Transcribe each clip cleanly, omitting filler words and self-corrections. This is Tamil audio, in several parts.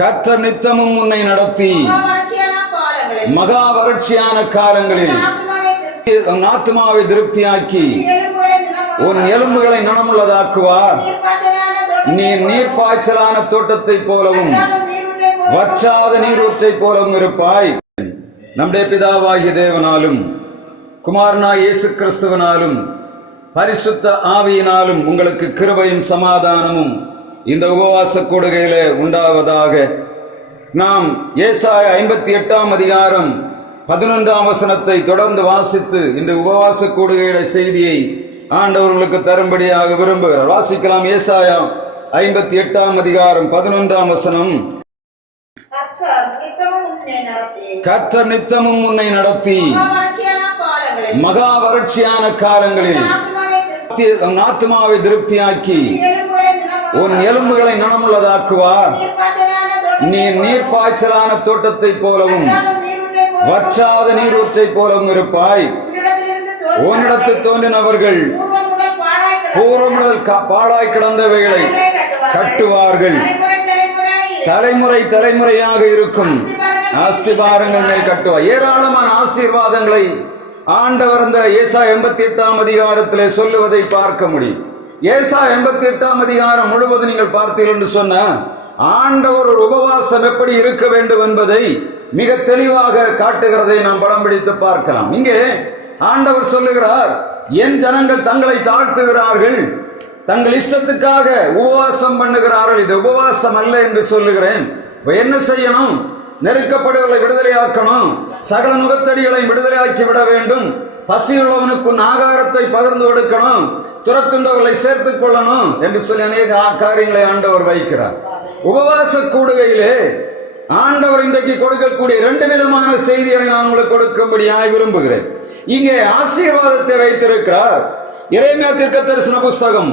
கர்த்தர் நித்தமும் உன்னை நடத்தி மகா வறட்சியான காலங்களில் உன் ஆத்துமாவை திருப்தியாக்கி உன் எலும்புகளை நனமுள்ளதாக்குவார். நீ நீர்ப்பாய்ச்சலான தோட்டத்தை போலவும் வற்றாத நீரூற்றை போலவும் இருப்பாய். நம்முடைய பிதாவாகிய தேவனாலும் குமாரனாய் இயேசு கிறிஸ்துவினாலும் பரிசுத்த ஆவியினாலும் உங்களுக்கு கிருபையும் சமாதானமும் இந்த உபவாச கூடுகையிலே உண்டாவதாக. நாம் ஏசாயா 58 அதிகாரம் 11 வசனத்தை தொடர்ந்து வாசித்து இந்த உபவாச கூடுகையில செய்தியை ஆண்டவர்களுக்கு தரும்படியாக விரும்புகிறார். வாசிக்கலாம். ஏசாயா 58 அதிகாரம் 11 வசனம். கர்த்தர் நித்தமும் உன்னை நடத்தி மகா வறட்சியான காலங்களில் உன் ஆத்துமாவை திருப்தியாக்கி உன் எலும்புகளை நனமுள்ளதாக்குவார். நீ நீர்ப்பாய்ச்சலான தோட்டத்தை போலவும் வற்றாத நீரூற்றை போலவும் இருப்பாய். உன்னிடத்தில் தோன்றினவர்கள் பூர்வம் முதல் பாழாய் கிடந்தவைகளை கட்டுவார்கள். தலைமுறை தலைமுறையாக இருக்கும் அஸ்திபாரங்கள் மேல் கட்டுவார். ஏராளமான ஆசீர்வாதங்களை ஆண்டவர் இந்த ஏசாயா 58 அதிகாரத்திலே சொல்லுவதை பார்க்க முடியும். ஏசாயா 58 அதிகாரம் முழுவதும் நீங்கள் பார்த்தீர்கள் என்று சொன்ன ஆண்டவர் ஒரு உபவாசம் எப்படி இருக்க வேண்டும் என்பதை மிக தெளிவாக காட்டுகிறதை நாம் படம் பிடித்து பார்க்கலாம். இங்கே ஆண்டவர் சொல்லுகிறார், என் ஜனங்கள் தங்களை தாழ்த்துகிறார்கள், தங்கள் இஷ்டத்துக்காக உபவாசம் பண்ணுகிறார்கள், இது உபவாசம் அல்ல என்று சொல்லுகிறேன். என்ன செய்யணும்? நெருக்கப்படுவதை விடுதலையாக்கணும், சகல நுகத்தடிகளை விடுதலையாக்கி விட வேண்டும், பசியுள்ளவனுக்கு ஆகாரத்தை பகிர்ந்து கொடுக்கணும், துரத்துண்டவர்களை சேர்த்துக் கொள்ளணும் என்று சொல்லி அநேக காரியங்களை ஆண்டவர் வைக்கிறார். உபவாச கூடுகையிலே ஆண்டவர் இன்றைக்கு கொடுக்கக்கூடிய 2 விதமான செய்திகளை நான் உங்களுக்கு கொடுக்கும்படியாக விரும்புகிறேன். இங்கே ஆசீர்வாதத்தை வைத்திருக்கிறார். எரேமியா தீர்க்கதரிசன புஸ்தகம்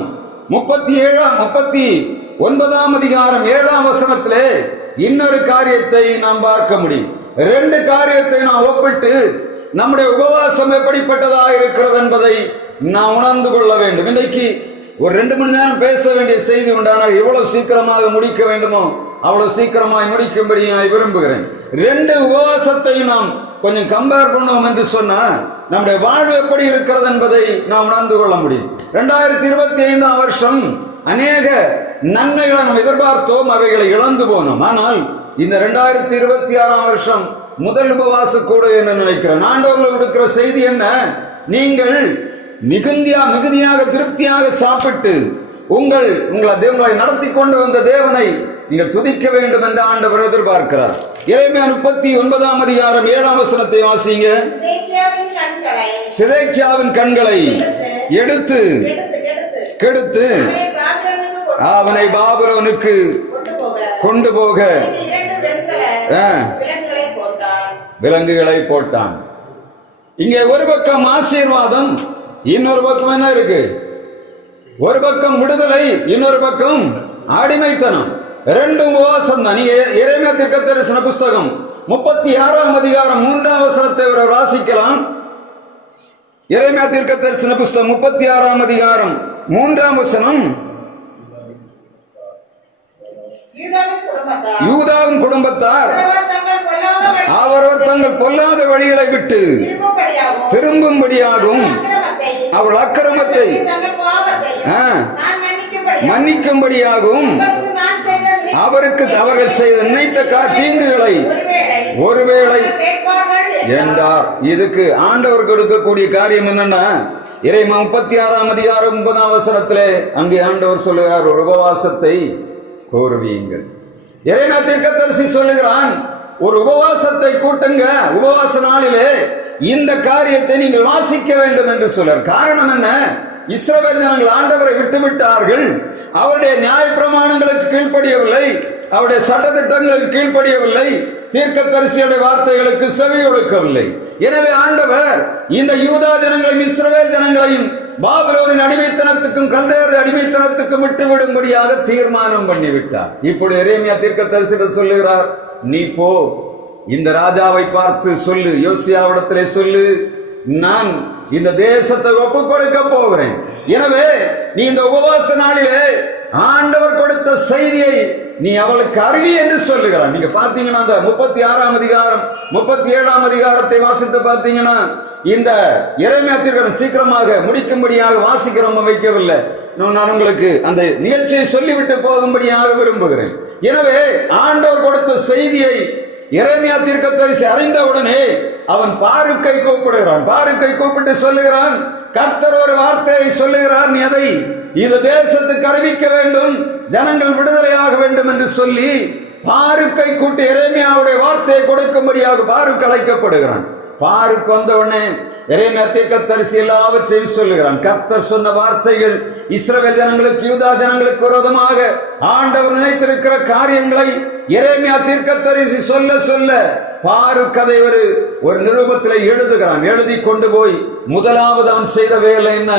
39 அதிகாரம் 7 வசனத்திலே இன்னொரு காரியத்தை நாம் பார்க்க முடியும். 2 காரியத்தை நாம் ஒப்பிட்டு நம்முடைய உபவாசம் எப்படிப்பட்டதாக இருக்கிறது என்பதை நாம் உணர்ந்து கொள்ள வேண்டும். இன்றைக்கு ஒரு 2 மணி நேரம் பேச வேண்டிய செய்தி உண்டானால் எவ்வளவு சீக்கிரமாக முடிக்க வேண்டுமோ அவ்வளவு சீக்கிரமாய் முடிக்கும்படியாய் விரும்புகிறேன். 2 உபவாசத்தையும் நாம் கொஞ்சம் கம்பேர் பண்ணுவோம் என்று சொன்னா நம்முடைய வாழ்வு எப்படி இருக்கிறது என்பதை நாம் உணர்ந்து கொள்ள முடியும். 2025 வருஷம் அநேக நன்மைகளை நாம் எதிர்பார்த்தோம், அவைகளை இழந்து போனோம். ஆனால் இந்த 2026 வருஷம் முதல் உபவாச கூட என்ன நினைக்கிறேன். ஆண்டவர்கள் கொடுக்கிற செய்தி என்ன? நீங்கள் மிகுதியாக திருப்தியாக சாப்பிட்டு உங்களை நடத்தி கொண்டு வந்த தேவனை நீங்கள் துதிக்க வேண்டும் என்று ஆண்டவர் எதிர்பார்க்கிறார். எரேமியா 39 அதிகாரம் 7 வசனத்தை வாசிங்க. சிதேக்கியாவின் கண்களை எடுத்து கெடுத்து அவனை பாபிலோனுக்கு கொண்டு போக விலங்குகளை போட்டான். இங்கே ஒரு பக்கம் ஆசீர்வாதம், இன்னொரு பக்கம் என்ன இருக்கு? ஒரு பக்கம் விடுதலை, இன்னொரு பக்கம் அடிமைத்தனம். 2 உபவாசம் தான். எரேமியா தீர்க்கதரிசன புஸ்தகம் 36 அதிகாரம் 3 வசனத்தை வாசிக்கலாம். எரேமியா தீர்க்கதரிசன புஸ்தகம் 36 அதிகாரம் 3 வசனம். யூதாவின் குடும்பத்தார் அவரவர் தங்கள் பொல்லாத வழிகளை விட்டு திரும்பும்படியாகவும் அவள் அக்கிரமத்தை மன்னிக்கும்படியாகவும் அவர்கள் செய்த நினைத்த தீங்குகளை ஒருவேளை என்றார். இதுக்கு ஆண்டவர் கொடுக்கக்கூடிய காரியம் என்னன்னா, எரேமியா 36 அதிகாரம் 9 வசனத்திலே அங்கே ஆண்டவர் சொல்லுகிறார், ஒரு உபவாசத்தை கோருவீங்கள். எரேமியா தீர்க்கதரிசி சொல்லுகிறான், ஒரு உபவாசத்தை கூட்டுங்க, உபவாச நாளிலே இந்த காரியத்தை நீங்கள் வாசிக்க வேண்டும் என்று சொல்றார். காரணம் என்ன? இஸ்ரவேல் ஜனங்கள் ஆண்டவரை விட்டுவிட்டார்கள், அவருடைய நியாய பிரமாணங்களுக்கு கீழ்ப்படியவில்லை, அவருடைய சட்டத்திட்டங்களுக்கு கீழ்ப்படியவில்லை, தீர்க்கதரிசியுடைய வார்த்தைகளுக்கு செவி கொடுக்கவில்லை. எனவே ஆண்டவர் இந்த யூதா ஜனங்களையும் இஸ்ரவேல் ஜனங்களையும் பாபிலோனின் அடிமைத்தனத்துக்கும் கல்தேயர் அடிமைத்தனத்துக்கும் விட்டுவிடும்படியாக தீர்மானம் பண்ணிவிட்டார். இப்படி எரேமியா தீர்க்கதரிசியிடம் சொல்லுகிறார், நீ போ, இந்த ராஜாவை பார்த்து சொல்லு, யோசியாவிடத்திலே சொல்லு, நான் இந்த தேசத்தை ஒப்புக் கொடுக்க போகிறேன், எனவே நீ இந்த உபவாச நாளிலே ஆண்டவர் கொடுத்த செய்தியை நீ அவளுக்கு அறிவி என்று சொல்லுகிறார். நீங்க பாத்தீங்கன்னா அந்த 36ஆம் அதிகாரம் 37ஆம் அதிகாரத்தை வாசித்து பாத்தீங்கன்னா இந்த எரேமியா தீர்க்கதரிசி சீக்கிரமாக முடிக்கும்படியாக வாசிக்கிறோம் வைக்கவில்லை. நான் உங்களுக்கு அந்த நிகழ்ச்சியை சொல்லிவிட்டு போகும்படியாக விரும்புகிறேன். எனவே ஆண்டவர் கொடுத்த செய்தியை எரேமியா தீர்க்கதரிசி அறிந்தவுடனே அவன் பாருக்கை கூப்பிடுகிறான். பாருக்கை கூப்பிட்டு சொல்லுகிறான், கர்த்தர் ஒரு வார்த்தையை சொல்லுகிறார், நீ அதை இந்த தேசத்துக்கு அறிவிக்க வேண்டும், ஜனங்கள் விடுதலையாக வேண்டும் என்று சொல்லி பாருக்கை கூட்டி எரேமியாவுடைய வார்த்தையை கொடுக்கும்படியாக பாருக்கு அழைக்கப்படுகிறான். பாருக்கு வந்தவுடனே எரேமியா தீர்க்கதரிசி எல்லாவற்றையும் சொல்லுகிறான். கர்த்தர் சொன்ன வார்த்தைகள், இஸ்ரவேல் ஜனங்களுக்கு யூதா ஜனங்களுக்கு விரோதமாக ஆண்டவர் நினைத்திருக்கிற காரியங்களை எரேமியா தீர்க்கதரிசி சொல்ல சொல்ல பாருக்கு அதை ஒரு நிருபத்தில் எழுதுகிறான். எழுதி கொண்டு போய் முதலாவது அவன் செய்த வேலை என்ன,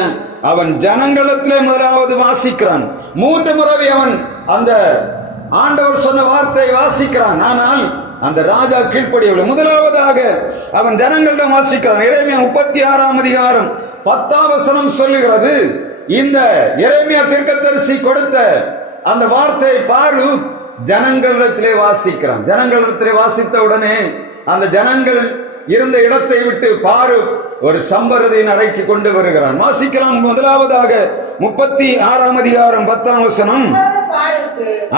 அவன் ஜனங்களிடத்திலே முதலாவது வாசிக்கிறான். 3 முறை அவன் அந்த ஆண்டவர் சொன்ன வார்த்தையை வாசிக்கிறான். ஆனால் அந்த ராஜா கீழ்ப்படியவில்லை. முதலாவதாக அவன் ஜனங்களிடம் வாசிக்கிறான். எரேமியா 36ஆம் அதிகாரம் 10ஆம் வசனம் சொல்லுகிறது, இந்த எரேமியா தீர்க்கதரிசி கொடுத்த அந்த வார்த்தையை பாரு ஜனங்களிடத்திலே வாசிக்கிறான். ஜனங்களிடத்திலே வாசித்த உடனே அந்த ஜனங்கள் இருந்த இடத்தை விட்டு பாரு ஒரு சம்பரதியின் அறைக்கு கொண்டு வருகிறான். வாசிக்கலாம். முதலாவதாக 36ஆம் அதிகாரம் 10ஆம் வசனம்.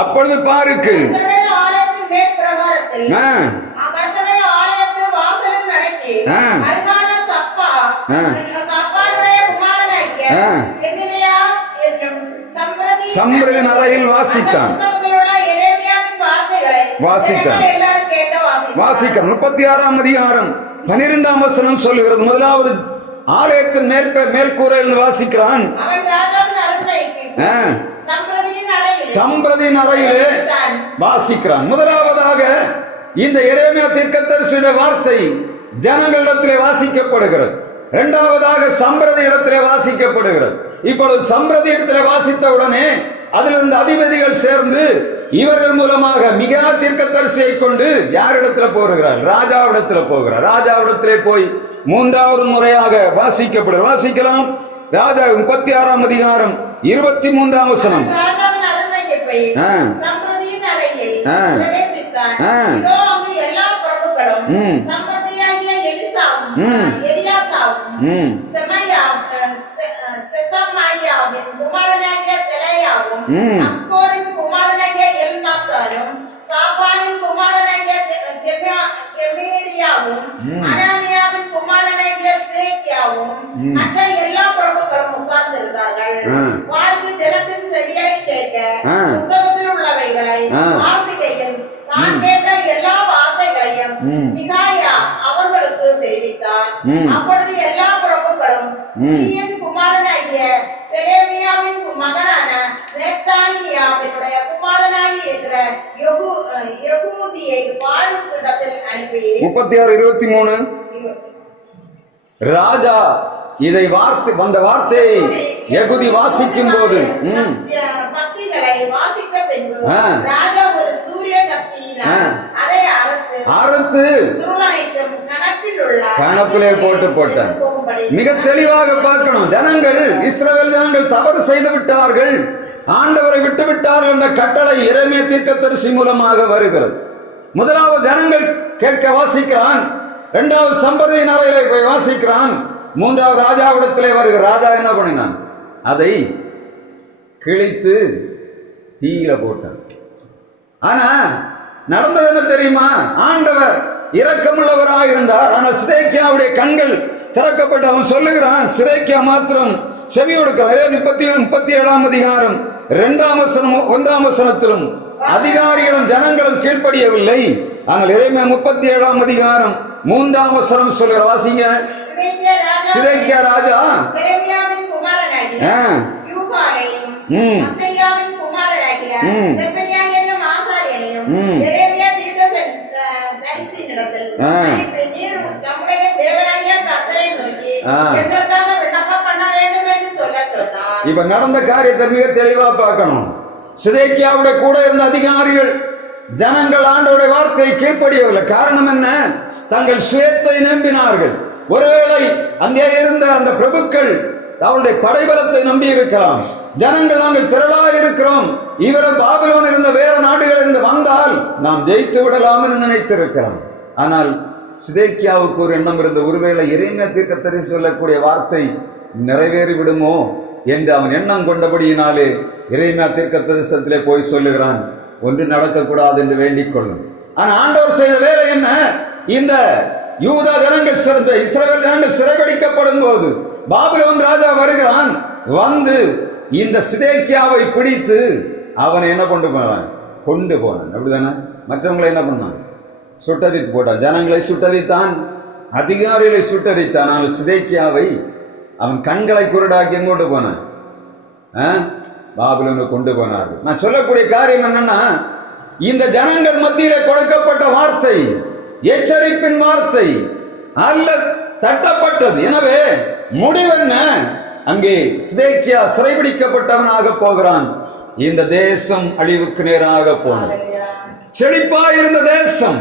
அப்பொழுது பாருக்கு சம்பரதியின் அறையில் வாசித்தான். 36ஆம் அதிகாரம் 12ஆம் வசனம் சொல்லுகிறது. முதலாவது ஆலயத்தின் மேல்கூரையில் வாசிக்கிறான். சம்பிரதியின் அறையிலே வாசிக்கிறான். முதலாவதாக இந்த எரேமியா தீர்க்கதரிசியுடைய வார்த்தை ஜனங்களிடத்திலே வாசிக்கப்படுகிறது. இரண்டாவதாக சம்பிரதி இடத்திலே வாசிக்கப்படுகிறது. இப்பொழுது சம்பிரதி இடத்திலே வாசித்த உடனே அதிலிருந்து அதிபதிகள் சேர்ந்து இவர்கள் மூலமாக மிகா தீர்க்கதரிசியை கொண்டு யாரிடத்துல போகிறார், ராஜாவிடத்துல போகிறார். ராஜாவிடத்திலே போய் 3வது முறையாக வாசிக்கப்படுகிறது. வாசிக்கலாம். ராஜா 36ஆம் அதிகாரம் 23ஆம் வசனம். எல்லா பிரபுக்களும் உட்கார்ந்திருந்தார்கள். வாழ்க்கை ஜனத்தின் செவியை கேட்க புஸ்தகத்தில் உள்ளவைகளை வாசிக்கையில் தான் கேட்ட எல்லா வார்த்தைகளையும் மிகாயா அவர்களுக்கு தெரிவித்தார். அப்பொழுது எல்லா பிரபுக்களும் ஊசியின் குமாரனாகிய செலேமியாவின் மகனான நேத்தானியாவினுடைய குமாரனாகி இருக்கிற யெகூதியை பாருக்கு இடத்தில் அனுப்பி 36:23 ராஜா இதை வந்த வார்த்தையை யெகூதி வாசிக்கும் போது பத்திகளை வாசித்த பின்பு ராஜா ஒரு சூரிய கத்தியினால் அதை அறுத்து சுருளையும் கணப்பிலே போட்டான். மிக தெளிவாக பார்க்கணும். ஜனங்கள், இஸ்ரவேல் ஜனங்கள் தவறு செய்து விட்டார்கள், ஆண்டவரை விட்டு விட்டார்கள் என்ற கட்டளை எரேமியா தீர்க்கதரிசி மூலமாக வருகிறது. முதலாவது ஜனங்கள் கேட்க வாசிக்கிறான். இரண்டாவது சம்பரதியின் அறையிலே போய் வாசிக்கிறான். 3வது ராஜாவிடத்திலே வருகிற. ராஜா என்ன பண்ணினான்? அதை கிழித்து தீயில போட்டான். ஆனா நடந்தது என்ன தெரியுமா? ஆண்டவர் இரக்கமுள்ளவராக இருந்தார். ஆனால் சிதேக்கியாவுடைய கண்கள் திறக்கப்பட்டு அவன் சொல்லுகிறான். சிதேக்கியா மாத்திரம் செவி கொடுக்கிறார். 37ஆம் அதிகாரம் 1ஆம் வசனத்திலும் அதிகாரிகளும் ஜனங்களும் கீழ்ப்படியவில்லை. ஆனால் எரேமியா 37ஆம் அதிகாரம் 3ஆம் வசனம் சொல்லுகிற. வாசிங்க. சிதேக்கியா ராஜா செலேமியாவின் குமாரனாகிய யூகாலையும் அசையாவின் குமாரனாகிய செப்பனியா என்னும் ஆசாரியனையும் எரேமியா தீர்க்கதரிசியினிடத்தில் நம்முடைய தேவனாகிய கர்த்தரை நோக்கி எங்களுக்காக விண்ணப்பம் பண்ண வேண்டும் என்று சொன்னார். இப்ப நடந்த காரியத்தை மிக தெளிவா பார்க்கணும். சிதேக்கியாவுடைய கூட இருந்த அதிகாரிகள் ஜனங்கள் ஆண்டவருடைய வார்த்தையை கீழ்ப்படியவில்லை. காரணம் என்ன? தங்கள் சுயத்தை நம்பினார்கள். ஒருவேளை அங்கே இருந்த அந்த பிரபுக்கள் அவருடைய படைபலத்தை நம்பி இருக்கலாம். ஜனங்கள் நாங்கள் திரளாக இருக்கிறோம், இவரும் பாபிலோன் இருந்த வேற நாடுகளிலிருந்து வந்தால் நாம் ஜெயித்து விடலாம் என்று நினைத்திருக்கலாம். ஆனால் சிதேக்கியாவுக்கு ஒரு எண்ணம் இருந்த, ஒருவேளை எரேமியா தீர்க்கதரிசி சொல்லக்கூடிய வார்த்தை நிறைவேறி விடுமோ என்று அவன் எண்ணம் கொண்டபடியினாலே எரேமியா தீர்க்கதரிசனத்திலே போய் சொல்லுகிறான், ஒன்று நடக்கக்கூடாது என்று வேண்டிக் கொள்ளும். ஆனா ஆண்டவர் செய்த வேலை என்ன? இந்த யூதா ஜனங்கள் இஸ்ரவேல் ஜனங்கள் சிறைபிடிக்கப்படும் போது பாபிலோன் ராஜா வருகிறான். வந்து இந்த சிதேக்கியாவை பிடித்து அவனை என்ன கொண்டு போனான்? அப்படிதானே? மற்றவங்களை என்ன பண்ணான்? சுட்டரித்து போட்டான். ஜனங்களை சுட்டரித்தான், அதிகாரிகளை சுட்டரித்தான். ஆனால் சிதேக்கியாவை அவன் கண்களை குருடாக்கி எங்கொண்டு போனான்? பாபிலோனை கொண்டு போனார்கள். நான் சொல்லக்கூடிய காரியம் என்னன்னா, இந்த ஜனங்கள் மத்தியிலே கொடுக்கப்பட்ட வார்த்தை எச்சரிப்பின் வார்த்தை அல்ல, தட்டப்பட்டது. எனவே முடிவென்ன? அங்கே சிதேக்கியா சிறைபிடிக்கப்பட்டவனாக போகிறான். இந்த தேசம் அழிவுக்கு நேராக போனது. செழிப்பாயிருந்த தேசம்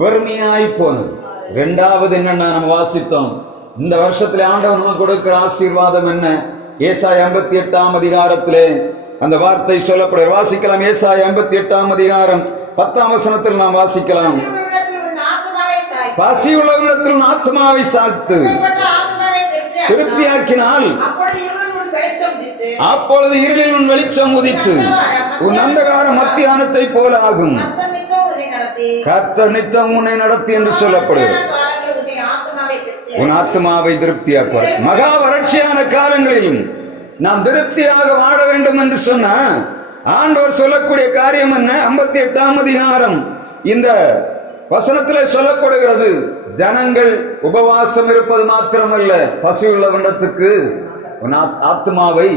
வெறுமையாய் போனது. இரண்டாவது என்னன்னா, நம்ம வாசித்தோம், இந்த வருஷத்துல ஆண்டவன் நமக்கு கொடுக்கிற ஆசீர்வாதம் என்ன? ஏசாயா 58 அதிகாரத்திலே அந்த வார்த்தை சொல்லப்படுற வாசிக்கலாம். ஏசாயா 58 அதிகாரம் 10 வசனத்தில் நாம் வாசிக்கலாம். பசி உள்ளவனிடத்தில் ஆத்மாவை சாத்து திருப்தியாக்கினால் அப்பொழுது இருளில் உன் வெளிச்சம் உதித்து உன் அந்தகார மத்தியானத்தை போல ஆகும். கர்த்தர் நித்தம் உன்னை நடத்தி என்று சொல்லப்படுகிறது. உன் ஆத்மாவை திருப்தியாக்குவார். மகா வறட்சியான காலங்களிலும் நாம் திருப்தியாக வாழ வேண்டும் என்று சொன்ன ஆண்டவர் சொல்லக்கூடிய காரியம் என்ன? 58 அதிகாரம் இந்த வசனத்தில் சொல்லப்படுகிறது. ஜனங்கள் உபவாசம் இருப்பது மாத்திரமல்ல, பசியுள்ளவனிடத்துக்கு உன் ஆத்மாவை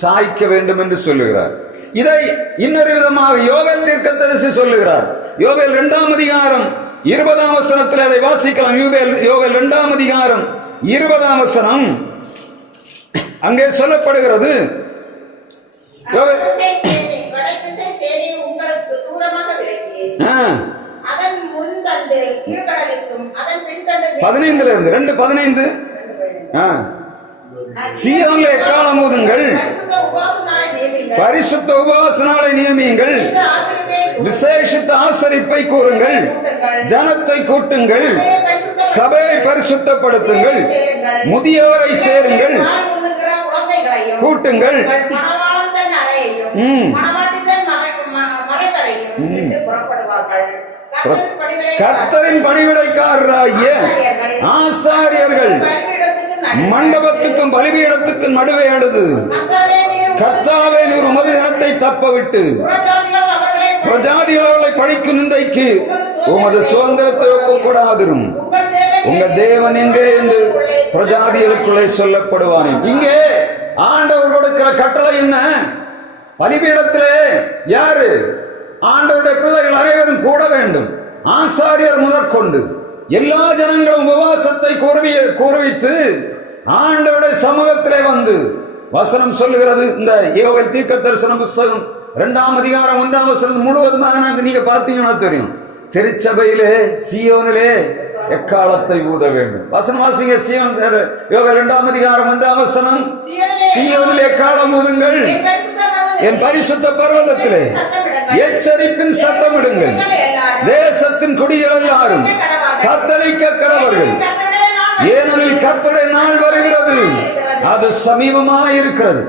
சாய்க்க வேண்டும் என்று சொல்லுகிறார். இதை இன்னொரு விதமாக யோவேல் தீர்க்கதரிசி சொல்லுகிறார். யோவேல் 2 அதிகாரம் 20 வசனத்தில் அதை வாசிக்கலாம். யோவேல் 2 அதிகாரம் 20 வசனம் அங்கே சொல்லப்படுகிறது. பதினைந்துல இருந்து 2:15 சீயோனிலே எக்காளம் ஊதுங்கள், பரிசுத்த உபவாச நாளை நியமியுங்கள், விசேஷித்த ஆசரிப்பை கூறுங்கள், ஜனத்தை கூட்டுங்கள், சபையை பரிசுத்தப்படுத்துங்கள், முதியோரை சேருங்கள், கூட்டுங்கள். கர்த்தரின் பணிவிடைக்காரராகிய ஆசாரியர்கள் மண்டபத்துக்கும் பலிபீடத்துக்கும் நடுவே அழுது, கர்த்தாவே நீர் உமது ஜனத்தை தப்பவிட்டு பிரஜாதிகள் அவர்களை பழிக்கும் நிந்தைக்கு உமது சுதந்திரத்தை ஒப்புக் கூடாதிரும். உங்கள் தேவன் எங்கே என்று பிரஜாதிகளுக்குள்ளே சொல்லப்படுவானே. இங்கே ஆண்டவர் கொடுக்கிற கட்டளை என்ன? பலிபீடத்திலே யாரு? ஆண்டவருடைய பிள்ளைகள் அனைவரும் கூட வேண்டும். ஆசாரியர் முதற்கொண்டு எல்லா ஜனங்களும் உபவாசத்தை கூறுவித்து ஆண்டவருடைய சமூகத்திலே வந்து வசனம் சொல்லுகிறது. இந்த யோவேல் தீர்க்கதரிசன புத்தகம் 2 அதிகாரம் 1 வசனம் முழுவதுமாக நீங்க பார்த்தீங்கன்னா தெரியும். திருச்சபையிலே சீயோனிலே எக்காலத்தை ஊத வேண்டும். வசனம் வாசிங்க. யோவேல் 2 அதிகாரம் 1 வசனம், சீயோனிலே எக்காலம் ஊதுங்கள், என் பரிசுத்த பர்வதத்திலே எச்சரிப்பின் சத்தமிடுங்கள், தேசத்தின் குடிகள் எல்லாரும் தத்தளிக்க கடவர்கள், ஏனெனில் கர்த்தருடைய நாள் வருகிறது, அது சமீபமாய் இருக்கிறது.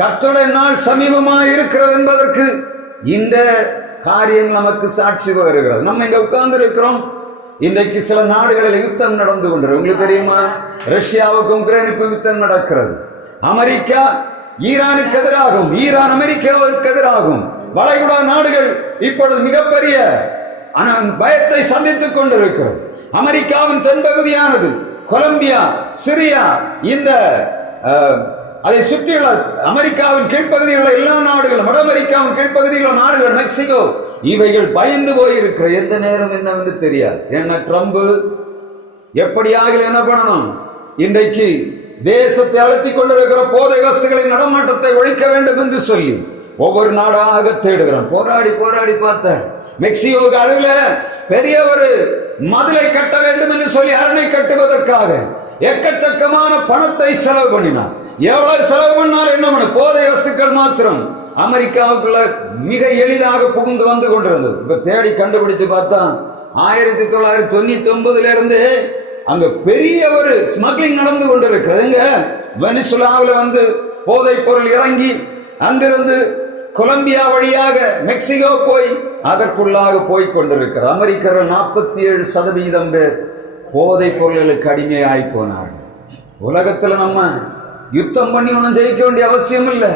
கர்த்தருடைய நாள் சமீபமாய் இருக்கிறது என்பதற்கு இந்த காரியங்கள் நமக்கு சாட்சி வருகிறது. நம்ம இங்க உட்கார்ந்து இருக்கிறோம். இன்றைக்கு சில நாடுகளில் யுத்தம் நடந்து கொண்டிருக்கிறது. உங்களுக்கு தெரியுமா? ரஷ்யாவுக்கும் உக்ரைனுக்கும் யுத்தம் நடக்கிறது. அமெரிக்கா ஈரானுக்கு எதிராகும், ஈரான் அமெரிக்காவுக்கு எதிராகும். வளைகுடா நாடுகள் இப்பொழுது மிகப்பெரிய பயத்தை சந்தித்துக் கொண்டிருக்கிறது. அமெரிக்காவின் தென்பகுதியானது கொலம்பியா, சிரியா, இந்த அதை சுற்றியுள்ள அமெரிக்காவின் கீழ்ப்பகுதியில் உள்ள எல்லா நாடுகளும், வட அமெரிக்காவின் கீழ்ப்பகுதியில் உள்ள நாடுகள், மெக்சிகோ, இவைகள் பயந்து போயிருக்கிற. எந்த நேரம் என்னவென்று தெரியாது. என்ன ட்ரம்ப் எப்படியாக என்ன பண்ணணும்? இன்றைக்கு தேசத்தை அழுத்திக் கொண்டிருக்கிற போதை வஸ்துகளின் நடமாட்டத்தை ஒழிக்க வேண்டும் என்று சொல்லி ஒவ்வொரு நாடாக தேடுகிறான். போராடி போராடி பார்த்தார். மெக்சிகோவுக்கு அழுல பெரிய ஒரு மதிலை கட்ட வேண்டும் என்று சொல்லி அரணை கட்டுவதற்காக எக்கச்சக்கமான பணத்தை செலவு பண்ணினார். எவ்வளவு செலவு பண்ணாலும் என்ன பண்ண, போதை வஸ்துக்கள் மாத்திரம் அமெரிக்காவுக்குள்ள மிக எளிதாக புகுந்து வந்து கொண்டிருந்தது. இப்ப தேடி கண்டுபிடிச்சு பார்த்தா 1999 இருந்து அங்க பெரிய ஒரு ஸ்மக்லிங் நடந்து கொண்டிருக்கிறதுங்க. வெனிசுலாவில் வந்து போதை பொருள் இறங்கி அங்கிருந்து கொலம்பியா வழியாக மெக்சிகோ போய் அதற்குள்ளாக போய் கொண்டிருக்கிறது. அமெரிக்கர்கள் 47% பேர் போதை பொருளுக்கு அடிமையாகி போனார்கள். உலகத்துல நம்ம யுத்தம் பண்ணி ஒன்றும் ஜெயிக்க வேண்டிய அவசியம் இல்லை.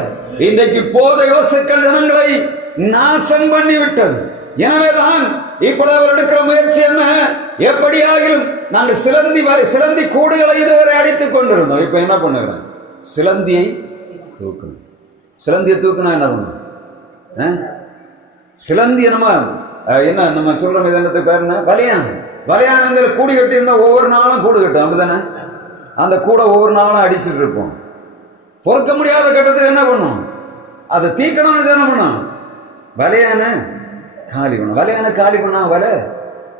இன்றைக்கு போதை வஸ்துக்கள் ஜனங்களை நாசம் பண்ணி விட்டது. எனவேதான் இப்பொழுது அவர் எடுக்கிற முயற்சி என்ன, எப்படியாகிலும் நாங்கள் சிலந்தி கூடுகளை இதுவரை அடித்துக் கொண்டிருந்தோம். இப்ப என்ன பண்ணுகிறோம், சிலந்தியை தூக்கணும். சிலந்தியை தூக்குனா என்ன பண்ணும், சிலந்தியை நம்ம என்ன நம்ம சொல்றோம், இதனத்துக்கு பேர் என்ன, வலையானங்களை கூடு கட்டி இருந்தா ஒவ்வொரு நாளும் கூடு கட்டும், அப்படித்தானே? அந்த கூட ஒவ்வொரு நாளும் அடிச்சுட்டு இருப்போம். பொறுக்க முடியாத கட்டத்துக்கு என்ன பண்ணும், அதை தீக்கணும்னு என்ன பண்ணும், வலையான காலி பண்ணும். வலையான காலி பண்ணா வலை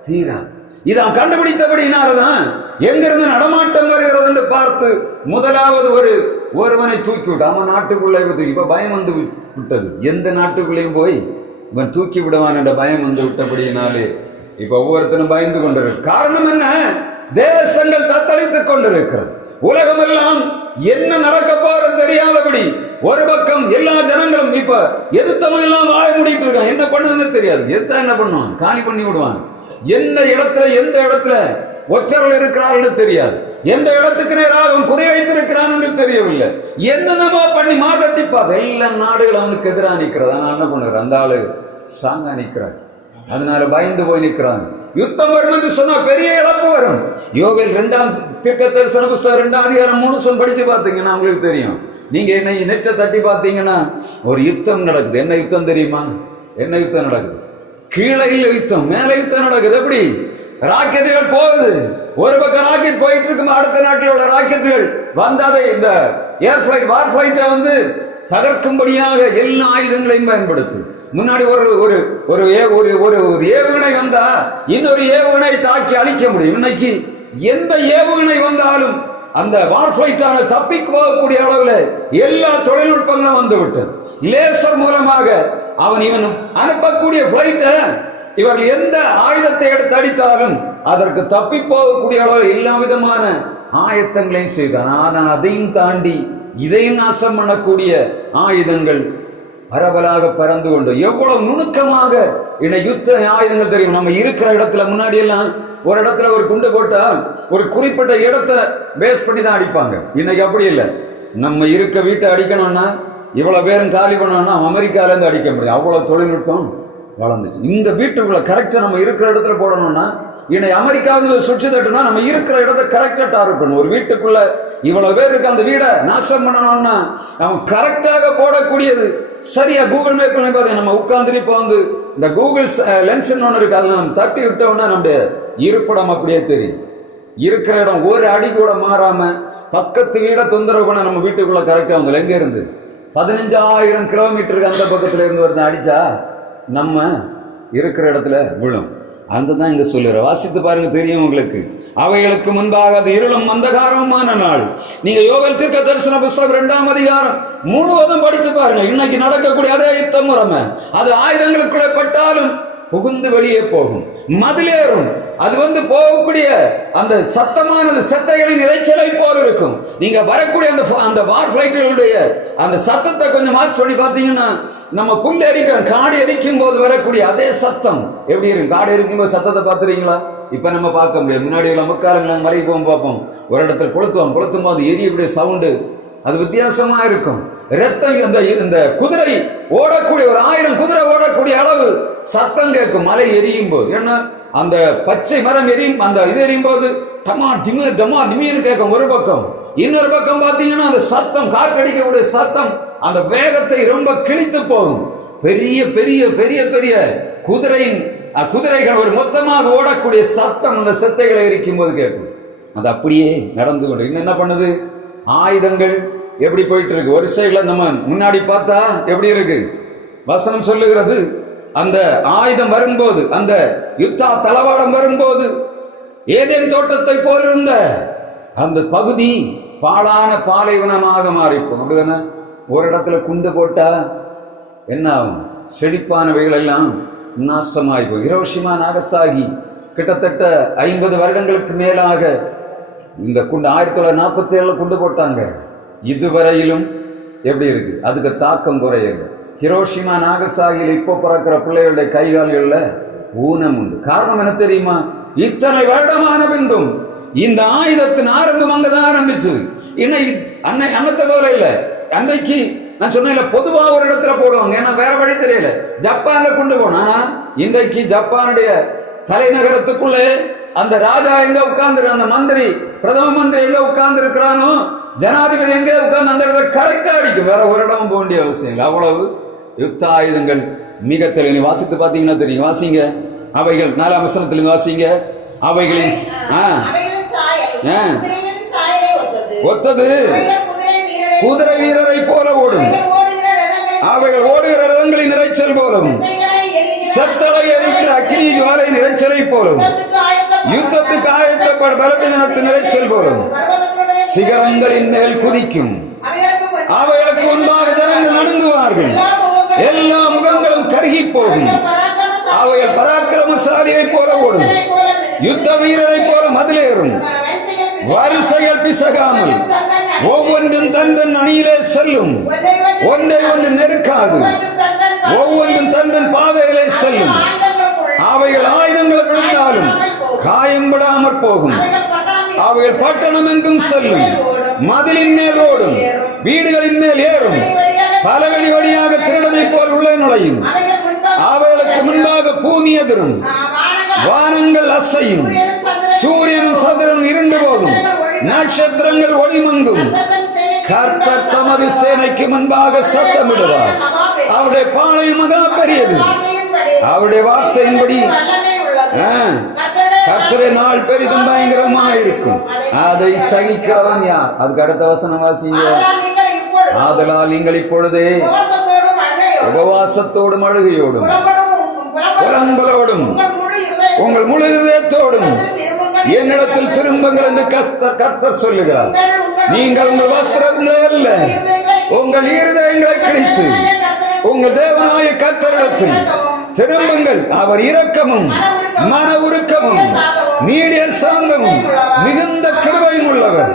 தீராது. இதான் கண்டுபிடித்தபடினாலதான் எங்கிருந்து நடமாட்டம் வருகிறது என்று பார்த்து முதலாவது ஒருவனை தூக்கி விட்டு அவன் நாட்டுக்குள்ளே தூக்கி, இப்ப பயம் வந்து விட்டது. எந்த நாட்டுக்குள்ளேயும் போய் இவன் தூக்கி விடுவான் என்ற பயம் வந்து விட்டபடினாலே இப்ப ஒவ்வொருத்தனும் பயந்து கொண்டிருக்க. காரணம் என்ன, தேசங்கள் தத்தளித்துக் கொண்டிருக்கிறது. உலகம் எல்லாம் என்ன நடக்க போறது தெரியாதபடி ஒரு பக்கம் எல்லா ஜனங்களும் இப்ப எதிர்த்தவெல்லாம் வாழ முடிட்டு இருக்கான். என்ன பண்ணுதுன்னு தெரியாது. எதிர்த்தா என்ன பண்ணுவான், காலி பண்ணி விடுவான். எந்த இடத்துல ஒற்றர்கள் இருக்கிறார்கள் தெரியாது. எந்த இடத்துக்கு நேராக அவன் குறை வைத்திருக்கிறான் என்று தெரியவில்லை. என்னென்னமோ பண்ணி மாதட்டிப்பாது. எல்லா நாடுகளும் அவனுக்கு எதிராக நிற்கிறது. அதனால என்ன பண்ணுற, அந்த ஆளு ஸ்ட்ராங்கா நிற்கிறார். அதனால பயந்து போய் நிற்கிறாங்க. யுத்தம் வரும் என்று சொன்னா பெரிய இழப்பு வரும். யோவேல் 2ஆம் தீர்க்கதரிசன புஸ்தகம் 2ஆம் அதிகாரம் 3 படிச்சு பார்த்தீங்கன்னா உங்களுக்கு தெரியும். நீங்க என்ன நெட்டை தட்டி பார்த்தீங்கன்னா ஒரு யுத்தம் நடக்குது. என்ன யுத்தம் தெரியுமா? என்ன யுத்தம் நடக்குது? கீழே யுத்தம், மேல யுத்தம் நடக்குது. எப்படி? ராக்கெட்டுகள் போகுது. ஒரு பக்கம் ராக்கெட் போயிட்டு இருக்கும், அடுத்த நாட்டில் உள்ள ராக்கெட்டுகள் வந்து அதை இந்த வார் பிளைட்டை வந்து தகர்க்கும்படியாக எல்லா ஆயுதங்களையும் பயன்படுத்து. முன்னாடி ஒரு ஏவுகணை வந்தா இன்னொரு ஏவுகணை தாக்கி அழிக்க முடியும். இன்னைக்கு எந்த ஏவுகணை வந்தாலும் அந்த வார் பிளைட்டான தப்பி போகக்கூடிய அளவில் எல்லா தொழில்நுட்பங்களும் வந்து விட்டது. லேசர் மூலமாக இவன் அனுப்பக்கூடிய பிளைட்டை இவர்கள் எந்த ஆயுதத்தை எடுத்து அடித்தாலும் அதற்கு தப்பி போகக்கூடிய அளவில் எல்லா விதமான ஆயத்தங்களையும் செய்தான். ஆனால் அதையும் தாண்டி இதையும் நாசம் பண்ணக்கூடிய ஆயுதங்கள் பரவலாக பறந்து கொண்டு எவ்வளவு நுணுக்கமாக யுத்த ஆயுதங்கள் தெரியும். நம்ம இருக்கிற இடத்துல முன்னாடி எல்லாம் ஒரு இடத்துல ஒரு குண்டு போட்டா ஒரு குறிப்பிட்ட இடத்தை பேஸ் பண்ணி தான் அடிப்பாங்க. இன்னைக்கு அப்படி இல்லை. நம்ம இருக்க வீட்டை அடிக்கணும்னா இவ்வளவு பேரும் காலி பண்ணோம்னா அமெரிக்கால இருந்து அடிக்க முடியும். அவ்வளவு தொழில்நுட்பம் வளர்ந்துச்சு. இந்த வீட்டுக்குள்ள கரெக்டா நம்ம இருக்கிற இடத்துல போடணும்னா இன்னைக்கு அமெரிக்காவில் சுற்றி தட்டுனா நம்ம இருக்கிற இடத்தை கரெக்டா டார்கெட் பண்ணணும். ஒரு வீட்டுக்குள்ள இவ்வளவு பேர் இருக்கு, அந்த வீடை நாசம் பண்ணணும்னா அவன் கரெக்டாக போடக்கூடியது சரியா கூகுள் மேப் பண்ணி பார்த்தீங்க. நம்ம உட்கார்ந்து இப்போ வந்து இந்த கூகுள் லென்ஸ் ஒன்று இருக்கு, அதில் நம்ம தட்டி விட்டோம்னா நம்முடைய இருப்பிடம் அப்படியே தெரியும். இருக்கிற இடம் ஒரு அடி கூட மாறாம பக்கத்து வீடை தொந்தரவு பண்ண நம்ம வீட்டுக்குள்ள கரெக்டா வந்து எங்க இருந்து 15,000 கிலோமீட்டருக்கு அந்த பக்கத்துல இருந்து வருது அடிச்சா நம்ம இருக்கிற இடத்துல விழும். அந்த தான் இங்க சொல்லுற, வாசித்து பாருங்க தெரியும் உங்களுக்கு. அவைகளுக்கு முன்பாக அது இருளும் அந்தகாரமான நாள். நீங்க யோவேல் தீர்க்கதரிசன புஸ்தகம் 2ஆம் அதிகாரம் முழுவதும் படித்து பாருங்க. இன்னைக்கு நடக்கக்கூடிய அதே யுத்த முறைமை, அது ஆயுதங்களுக்குள்ளே பட்டாலும் புகுந்து வெளியே போகும், மதிலேறும். அது வந்து போகக்கூடிய அந்த சத்தமானது செத்தைகளின் இறைச்சலை போல் இருக்கும். நீங்க வரக்கூடிய அந்த வார் பிளைட்டுகளுடைய அந்த சத்தத்தை கொஞ்சம் மாற்றி பண்ணி பார்த்தீங்கன்னா நம்ம புல் எரிக்கிறோம், காடு எரிக்கும் போது வரக்கூடிய அதே சத்தம் எப்படி இருக்கும்? காடு எரிக்கும் போது சத்தத்தை பார்த்துறீங்களா? இப்ப நம்ம பார்க்க முடியாது. முன்னாடி உள்ள முக்காலங்கள் மறைக்கு போகும் பார்ப்போம். ஒரு இடத்துல கொளுத்தும் போது எரியக்கூடிய சவுண்டு அது வித்தியாசமா இருக்கும். ரத்தம் இந்த குதிரை ஓடக்கூடிய 1000 குதிரை ஓடக்கூடிய அளவு சத்தம் கேட்கும் மலை எரியும் போது. ஏன்னா அந்த பச்சை மரம் எரியும், அந்த இது எரியும் போது டமா டிமின்னு கேட்கும் ஒரு பக்கம். இன்னொரு பக்கம் பார்த்தீங்கன்னா அந்த சத்தம், காற்றடிக்கக்கூடிய சத்தம் அந்த வேகத்தை ரொம்ப கிழித்து போகும். பெரிய பெரிய பெரிய பெரிய குதிரைகள் ஒரு மொத்தமாக ஓடக்கூடிய சத்தம் அந்த செத்தைகளை எரிக்கும் போது கேட்கும். அது அப்படியே நடந்து கொண்டு இன்னும் என்ன பண்ணுது? ஆயுதங்கள் எப்படி போயிட்டு இருக்கு? ஒரு சைடுல நம்ம முன்னாடி பார்த்தா எப்படி இருக்கு? வசனம் சொல்லுகிறது, அந்த ஆயுதம் வரும்போது, அந்த யுத்த தளவாடம் வரும்போது ஏதேன் தோட்டத்தை போல இருந்த அந்த பகுதி பாழான பாலைவனமாக மாறிப்போம். அப்படிதானே? ஒரு இடத்துல குண்டு போட்டா என்ன ஆகும்? செழிப்பானவைகள் எல்லாம் நாசமாயிப்போம். ஹிரோஷிமா நாகசாகி கிட்டத்தட்ட 50 வருடங்களுக்கு மேலாக இந்த குண்டு 1947 குண்டு போட்டாங்க. இதுவரையிலும் எப்படி இருக்கு? அதுக்கு தாக்கம் குறையல. ஹிரோஷிமா நாகசாகியில் இப்போ பிறக்கிற பிள்ளைகளுடைய கைகால்கள்ல ஊனம் உண்டு. காரணம் என்ன தெரியுமா? இத்தனை வருடமான பின்றும் இந்த ஆயுதத்தின் ஆரம்பம் அங்கதான் ஆரம்பிச்சது. அன்னத்தை போல இல்ல. அன்றைக்கு நான் சொன்னேன், பொதுவா ஒரு இடத்துல போடுவாங்க, ஏன்னா வேற வழி தெரியல. ஜப்பான்ல கொண்டு போனா, இன்றைக்கு ஜப்பானுடைய தலைநகரத்துக்குள்ளே அந்த ராஜா எங்க உட்கார்ந்து, அந்த மந்திரி பிரதம மந்திரி எங்க உட்கார்ந்து இருக்கிறானோ, ஜனாதிபதி எங்க உட்கார்ந்து அந்த இடத்துல கரெக்டா அடிக்கும். வேற ஒரு இடமும் போக வேண்டிய அவசியம் இல்லை. அவ்வளவு யுத்த ஆயுதங்கள் மிக தெளிவு. வாசித்து பாத்தீங்கன்னா தெரியும். வாசிங்க. அவைகள் 4ஆம் வசனத்தில் வாசிங்க. அவைகளின் ஒத்தது குதிரை வீரரை போல ஓடும். அவைகள் ஓடுகிற ரதங்களின் இறைச்சல் போலும், செத்தலை எரிக்கிற அக்கினி ஜுவாலை இறைச்சலை போலும், யுத்தத்துக்கு ஆயத்தப்பட பலத்த ஜனத்தின் இறைச்சல் போலும் சிகரங்களின் மேல் குதிக்கும். அவைகளுக்கு முன்பாக ஜனங்கள் நடுங்குவார்கள், எல்லா முகங்களும் கருகி போகும். அவைகள் பராக்கிரமசாலியை போல ஓடும், யுத்த வீரரை போல மதிலேறும், வரிசைகள் பிசகாமல் ஒவ்வொன்றும் தந்தன் அணியிலே செல்லும், ஒன்றை ஒன்று நெருக்காது, ஒவ்வொன்றும் தந்தன் பாதையிலே செல்லும். அவைகள் ஆயுதங்கள் விழுந்தாலும் காயம்படாமற் போகும். அவைகள் பட்டணம் எங்கும் செல்லும், மதிலின் மேல் ஓடும், வீடுகளின் மேல் ஏறும், பலவழி வழியாக திருடனை போல் உள்ளே நுழையும். அவைகளுக்கு முன்பாக பூமி எதிரும், வானங்கள் அசையும், சூரியனும் சந்திரனும் இருண்டு போகும், நட்சத்திரங்கள் ஒளிமங்கும். கர்த்தர் தமது சேனைக்கு முன்பாக சத்தமிடுவார். அவருடைய பாளையம் மகா பெரியது, அவருடைய வார்த்தையின்படி கர்த்தருடைய நாள் பெரிதும் பயங்கரமாயிருக்கும். அதை சகிக்கிறவன் யார்? அதுக்கு அடுத்த வசனம் வாசிங்க. ஆதலால் நீங்கள் இப்பொழுதே உபவாசத்தோடும் அழுகையோடும் புலம்பலோடும் உங்கள் முழு இதயத்தோடும் என்னிடத்தில் திரும்புங்கள் என்று கர்த்தர் சொல்லுகிறார். நீங்கள் உங்கள் வஸ்திரங்களை அல்ல, உங்கள் இருதயங்களை கிழித்து உங்கள் தேவனாய கர்த்தரிடத்தில் திரும்புங்கள். அவர் இரக்கமும் மன உருக்கமும் நீடிய சாந்தமும் மிகுந்த கிருபையும் உள்ளவர்.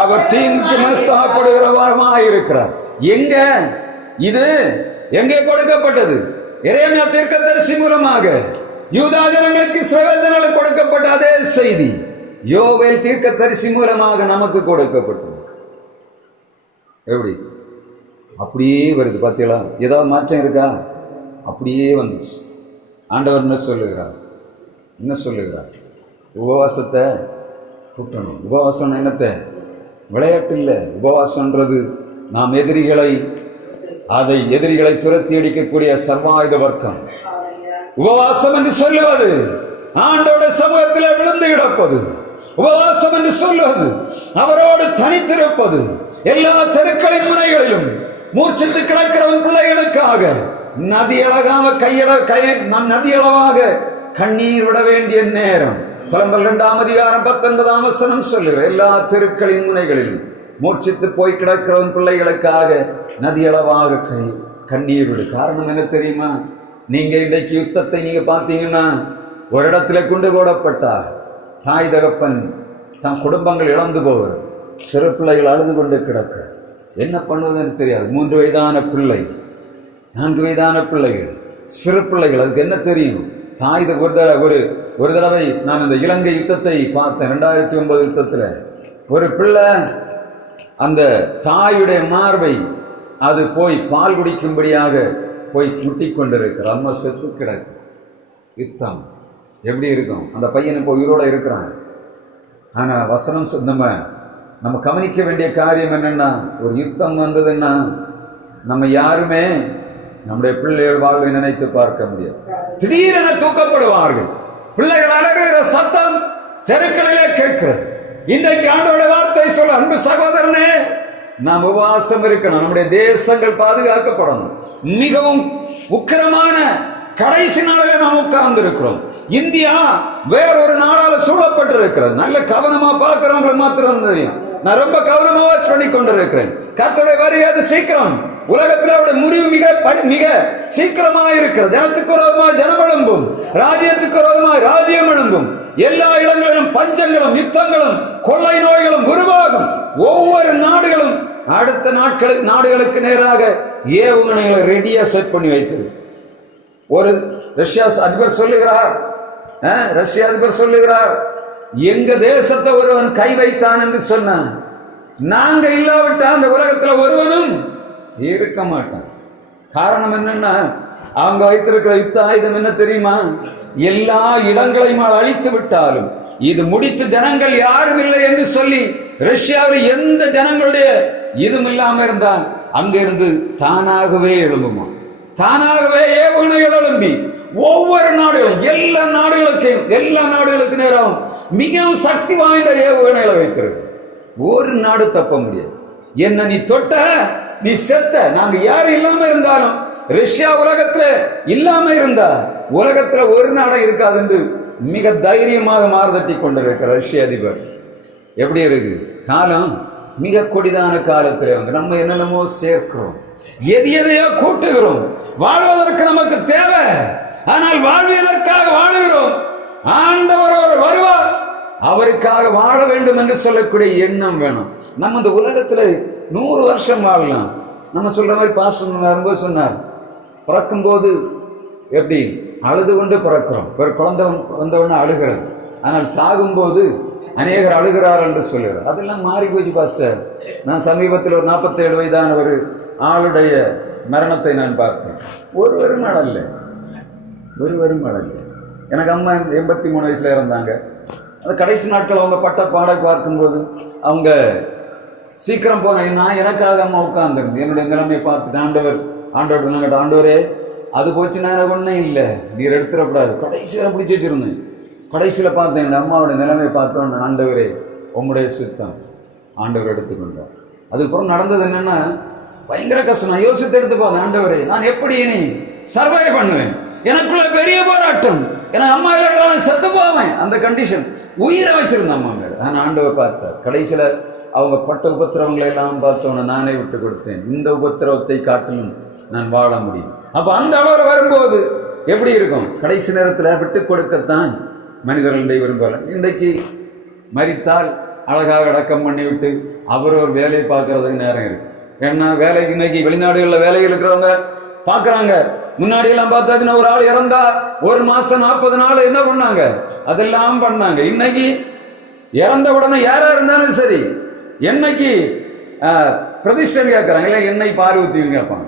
அவர் தீங்குக்கு மனஸ்தாபப்படுகிறவருமாயிருக்கிறார். எங்க இது எங்கே கொடுக்கப்பட்டது? எரேமியா தீர்க்கதரிசி மூலமாக யூதா ஜனங்களுக்கு, இஸ்ரவேல் ஜனங்களுக்கு கொடுக்கப்பட்ட அதே செய்தி யோவேல் தீர்க்கதரிசி மூலமாக நமக்கு கொடுக்கப்பட்டது. எப்படி? அப்படியே வருது. பார்த்தீங்களா? ஏதாவது மாற்றம் இருக்கா? அப்படியே வந்துச்சு. ஆண்டவர் என்ன சொல்லுகிறார்? உபவாசத்தை கூட்டணும். உபவாசம் என்னத்தை? விளையாட்டு இல்லை. உபவாசம்ன்றது நாம் எதிரிகளை துரத்தி அடிக்கக்கூடிய சர்வாயுத வர்க்கம். உபவாசம் என்று சொல்லுவது ஆண்டோட சமூகத்தில் விழுந்து கிடப்பது. உபவாசம் என்று சொல்லுவது அவரோடு தனித்திருப்பது. எல்லா தெருக்களின் முனைகளிலும் மூர்ச்சித்து கிடக்கிறவன் பிள்ளைகளுக்காக நதியளவாக கண்ணீர் விட வேண்டிய நேரம். புலம்பல் 2ஆம் அதிகாரம் 19ஆம் வசனம் சொல்லுகிற எல்லா தெருக்களின் முனைகளிலும் மூர்ச்சித்து போய் கிடக்கிறவன் பிள்ளைகளுக்காக நதியளவாக கண்ணீர் விடு. காரணம் என்ன தெரியுமா? நீங்க இன்றைக்கு யுத்தத்தை நீங்க பார்த்தீங்கன்னா, ஒரு இடத்துல குண்டு போடப்பட்டார், தாய் தகப்பன் குடும்பங்கள் இழந்து போவர், சிறு பிள்ளைகள் அழுது கொண்டு கிடக்க என்ன பண்ணுவதுன்னு தெரியாது. 3 வயதான பிள்ளை, 4 வயதான பிள்ளைகள், சிறு பிள்ளைகள். அதுக்கு என்ன தெரியும்? தாய் ஒரு தடவை நான் இந்த இலங்கை யுத்தத்தை பார்த்தேன். 2009 யுத்தத்தில் ஒரு பிள்ளை அந்த தாயுடைய மார்பை அது போய் பால் குடிக்கும்படியாக போய் முட்டி கொண்டிருக்கிற அம்மா செத்து கிடக்கு. யுத்தம் எப்படி இருக்கும்? அந்த பையன் இப்போ உயிரோட இருக்கிறான். ஆனால் வசனம் நம்ம கவனிக்க வேண்டிய காரியம் என்னன்னா, ஒரு யுத்தம் வந்ததுன்னா நம்ம யாருமே நம்முடைய பிள்ளைகள் வாழ்வை நினைத்து பார்க்க முடியாது. திடீரென தூக்கப்படுவார்கள். பிள்ளைகள் அலறுகிற சத்தம் தெருக்களிலே கேட்கிறது. இன்றைக்கு ஆண்டவருடைய வார்த்தை சொல்ல, அன்பு சகோதரனே, நாம் உபவாசம் இருக்கணும். நம்முடைய தேசங்கள் பாதுகாக்கப்படணும். மிகவும் உக்கிரமான கடைசி நாளில் நாம் உட்கார்ந்து இருக்கிறோம். இந்தியா வேறொரு நாடால சூழப்பட்டு இருக்கிறது. நல்ல கவனமா பார்க்கிறவங்களுக்கு மாத்திரம் தெரியும். நான் ரொம்ப கவனமா பண்ணி கொண்டிருக்கிறேன். கர்த்தருடைய வருகை அது சீக்கிரம். உலகத்தில் அவருடைய முடிவு மிக சீக்கிரமா இருக்கிறது. ஜனத்துக்கு விரோதமாக ஜனம் எழும்பும், ராஜ்யத்துக்கு விரோதமாக ராஜ்யம் எழும்பும். எல்லா இடங்களிலும் பஞ்சங்களும் யுத்தங்களும் கொள்ளை நோய்களும் உருவாகும். ஒவ்வொரு நாடுகளும் அடுத்த நாடுகளுக்கு நேராக ஏவுகணைகளை ரெடியா செட் பண்ணி வைத்தது. ஒரு ரஷ்ய அதிபர் சொல்லுகிறார், எங்க தேசத்தை ஒருவன் கை வைத்தான் என்று சொன்னான், நாங்க இல்லாவிட்டா அந்த உலகத்துல ஒருவனும் இருக்க மாட்டான். காரணம் என்னன்னா, அவங்க வைத்திருக்கிற யுத்த ஆயுதம் என்ன தெரியுமா? எல்லா இடங்களையும் அழித்து விட்டாலும் இது முடித்து ஜனங்கள் யாரும் இல்லை என்று சொல்லி ரஷ்யாவில் எந்த ஜனங்களுடைய இதுவும் இல்லாம இருந்தால் அங்கிருந்து தானாகவே எழும்புமா, தானாகவே ஏவுகணைகள் எழும்பி ஒவ்வொரு நாடுகளும் எல்லா நாடுகளுக்கு நேரம் மிகவும் சக்தி வாய்ந்த ஏவுகணைகளை வைத்திருக்கு. ஒரு நாடு தப்ப முடியாது. என்ன நீ தொட்ட நீ செத்த. நாங்க யாரும் இல்லாம இருந்தாலும் ரஷ்யா உலகத்துல இல்லாம இருந்தா உலகத்துல ஒரு நாடம் இருக்காது என்று மிக தைரியமாக மாறுதட்டி கொண்டிருக்கிற ரஷ்ய அதிபர். எப்படி இருக்கு காலம்? மிக கொடிதான காலத்துல நம்ம என்னென்னமோ சேர்க்கிறோம், எதையோ கூட்டுகிறோம். வாழ்வதற்கு நமக்கு தேவை, ஆனால் வாழ்வதற்காக வாழுகிறோம். ஆண்டவர் வருவார், அவருக்காக வாழ வேண்டும் என்று சொல்லக்கூடிய எண்ணம் வேணும். நம்ம இந்த உலகத்துல 100 வருஷம் வாழலாம். நம்ம சொல்ற மாதிரி பாஸ்டர் வரும்போது சொன்னார், பிறக்கும் போது எப்படி அழுது கொண்டு பிறக்கிறோம், ஒரு குழந்தை வந்தவொடனே அழுகிறது. ஆனால் சாகும் போது அநேகர் அழுகிறார் என்று சொல்லுகிறார். அதெல்லாம் மாறி போச்சு பாஸ்டர். நான் சமீபத்தில் ஒரு 47 வயதான ஒரு ஆளுடைய மரணத்தை நான் பார்த்தேன். ஒருவரும் அழல. எனக்கு அம்மா 83 வயசுல இறந்தாங்க. அது கடைசி நாட்கள் அவங்க பட்ட பாடை பார்க்கும்போது அவங்க சீக்கிரம் போனாங்க. நான் எனக்காக அம்மா உட்கார்ந்துருந்து என்னுடைய நிலைமையை பார்த்துட்டு ஆண்டவர் ஆண்டவரே அது போச்சு, நான் ஒன்றும் இல்லை, நீர் எடுத்துடக்கூடாது. கடைசியில் பிடிச்சி வச்சிருந்தேன். கடைசியில் பார்த்தேன் என் அம்மாவோட நிலைமையை பார்த்தோன்னு, ஆண்டவரே உம்முடைய சுத்தம், ஆண்டவர் எடுத்துக்கொண்டார். அதுக்கப்புறம் நடந்தது என்னன்னா பயங்கர கஷ்டம். நான் யோசித்து எடுத்து போனேன், ஆண்டவரே நான் எப்படி இனி சர்வை பண்ணுவேன்? எனக்குள்ள பெரிய போராட்டம். எனக்கு அம்மா இல்லைன்னா செத்து போவேன். அந்த கண்டிஷன் உயிரை வச்சிருந்தேன் அம்மா மேல. நான் ஆண்டவர் பார்த்தார். கடைசியில் அவங்க பட்ட உபத்திரவங்களை எல்லாம் பார்த்தோன்னு நானே விட்டு கொடுத்தேன். இந்த உபத்திரவத்தை காட்டிலும் நான் வாழ முடியும். அப்ப அந்த அளவு வரும்போது எப்படி இருக்கும்? கடைசி நேரத்தில் விட்டு கொடுக்கத்தான் மனிதர்களுடைய விரும்பல. இன்றைக்கு மரித்தால் அழகாக அடக்கம் பண்ணிவிட்டு அவர் ஒரு வேலையை பார்க்கறதுக்கு நேரம் இருக்கு. ஏன்னா வேலை இன்னைக்கு வெளிநாடுகளில் வேலையில் இருக்கிறவங்க பார்க்குறாங்க. முன்னாடி எல்லாம் பார்த்தாச்சுன்னா ஒரு ஆள் இறந்தா 1 மாசம் 40 நாள் என்ன பண்ணாங்க, அதெல்லாம் பண்ணாங்க. இன்னைக்கு இறந்த உடனே யாரா இருந்தாலும் சரி, என்னைக்கு பிரதிஷ்டை கேட்கறாங்க, இல்லை எண்ணெய் பால் ஊற்றின்னு கேட்பாங்க.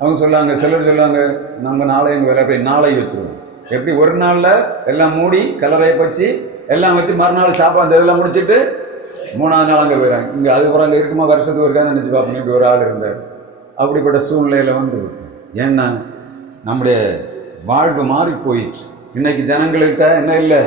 அவங்க சொல்லுவாங்க, சிலர் சொல்லுவாங்க நம்ம நாளை எங்கள் வேலை போய் நாளை வச்சுருவோம். எப்படி ஒரு நாளில் எல்லாம் மூடி கலரை வச்சு எல்லாம் வச்சு மறுநாள் சாப்பாடு இதெல்லாம் முடிச்சுட்டு 3ஆவது நாள் அங்கே போயிடறாங்க. இங்கே அதுக்கப்புறம் அங்கே இருக்குமா வருஷத்துக்கு இருக்கான்னு நினச்சி பார்ப்போம். இப்படி ஒரு ஆள் இருந்தார். அப்படிப்பட்ட சூழ்நிலையில் வந்து ஏன்னா நம்முடைய வாழ்வு மாறி போயிடுச்சு. இன்னைக்கு ஜனங்கள்கிட்ட என்ன இல்லை,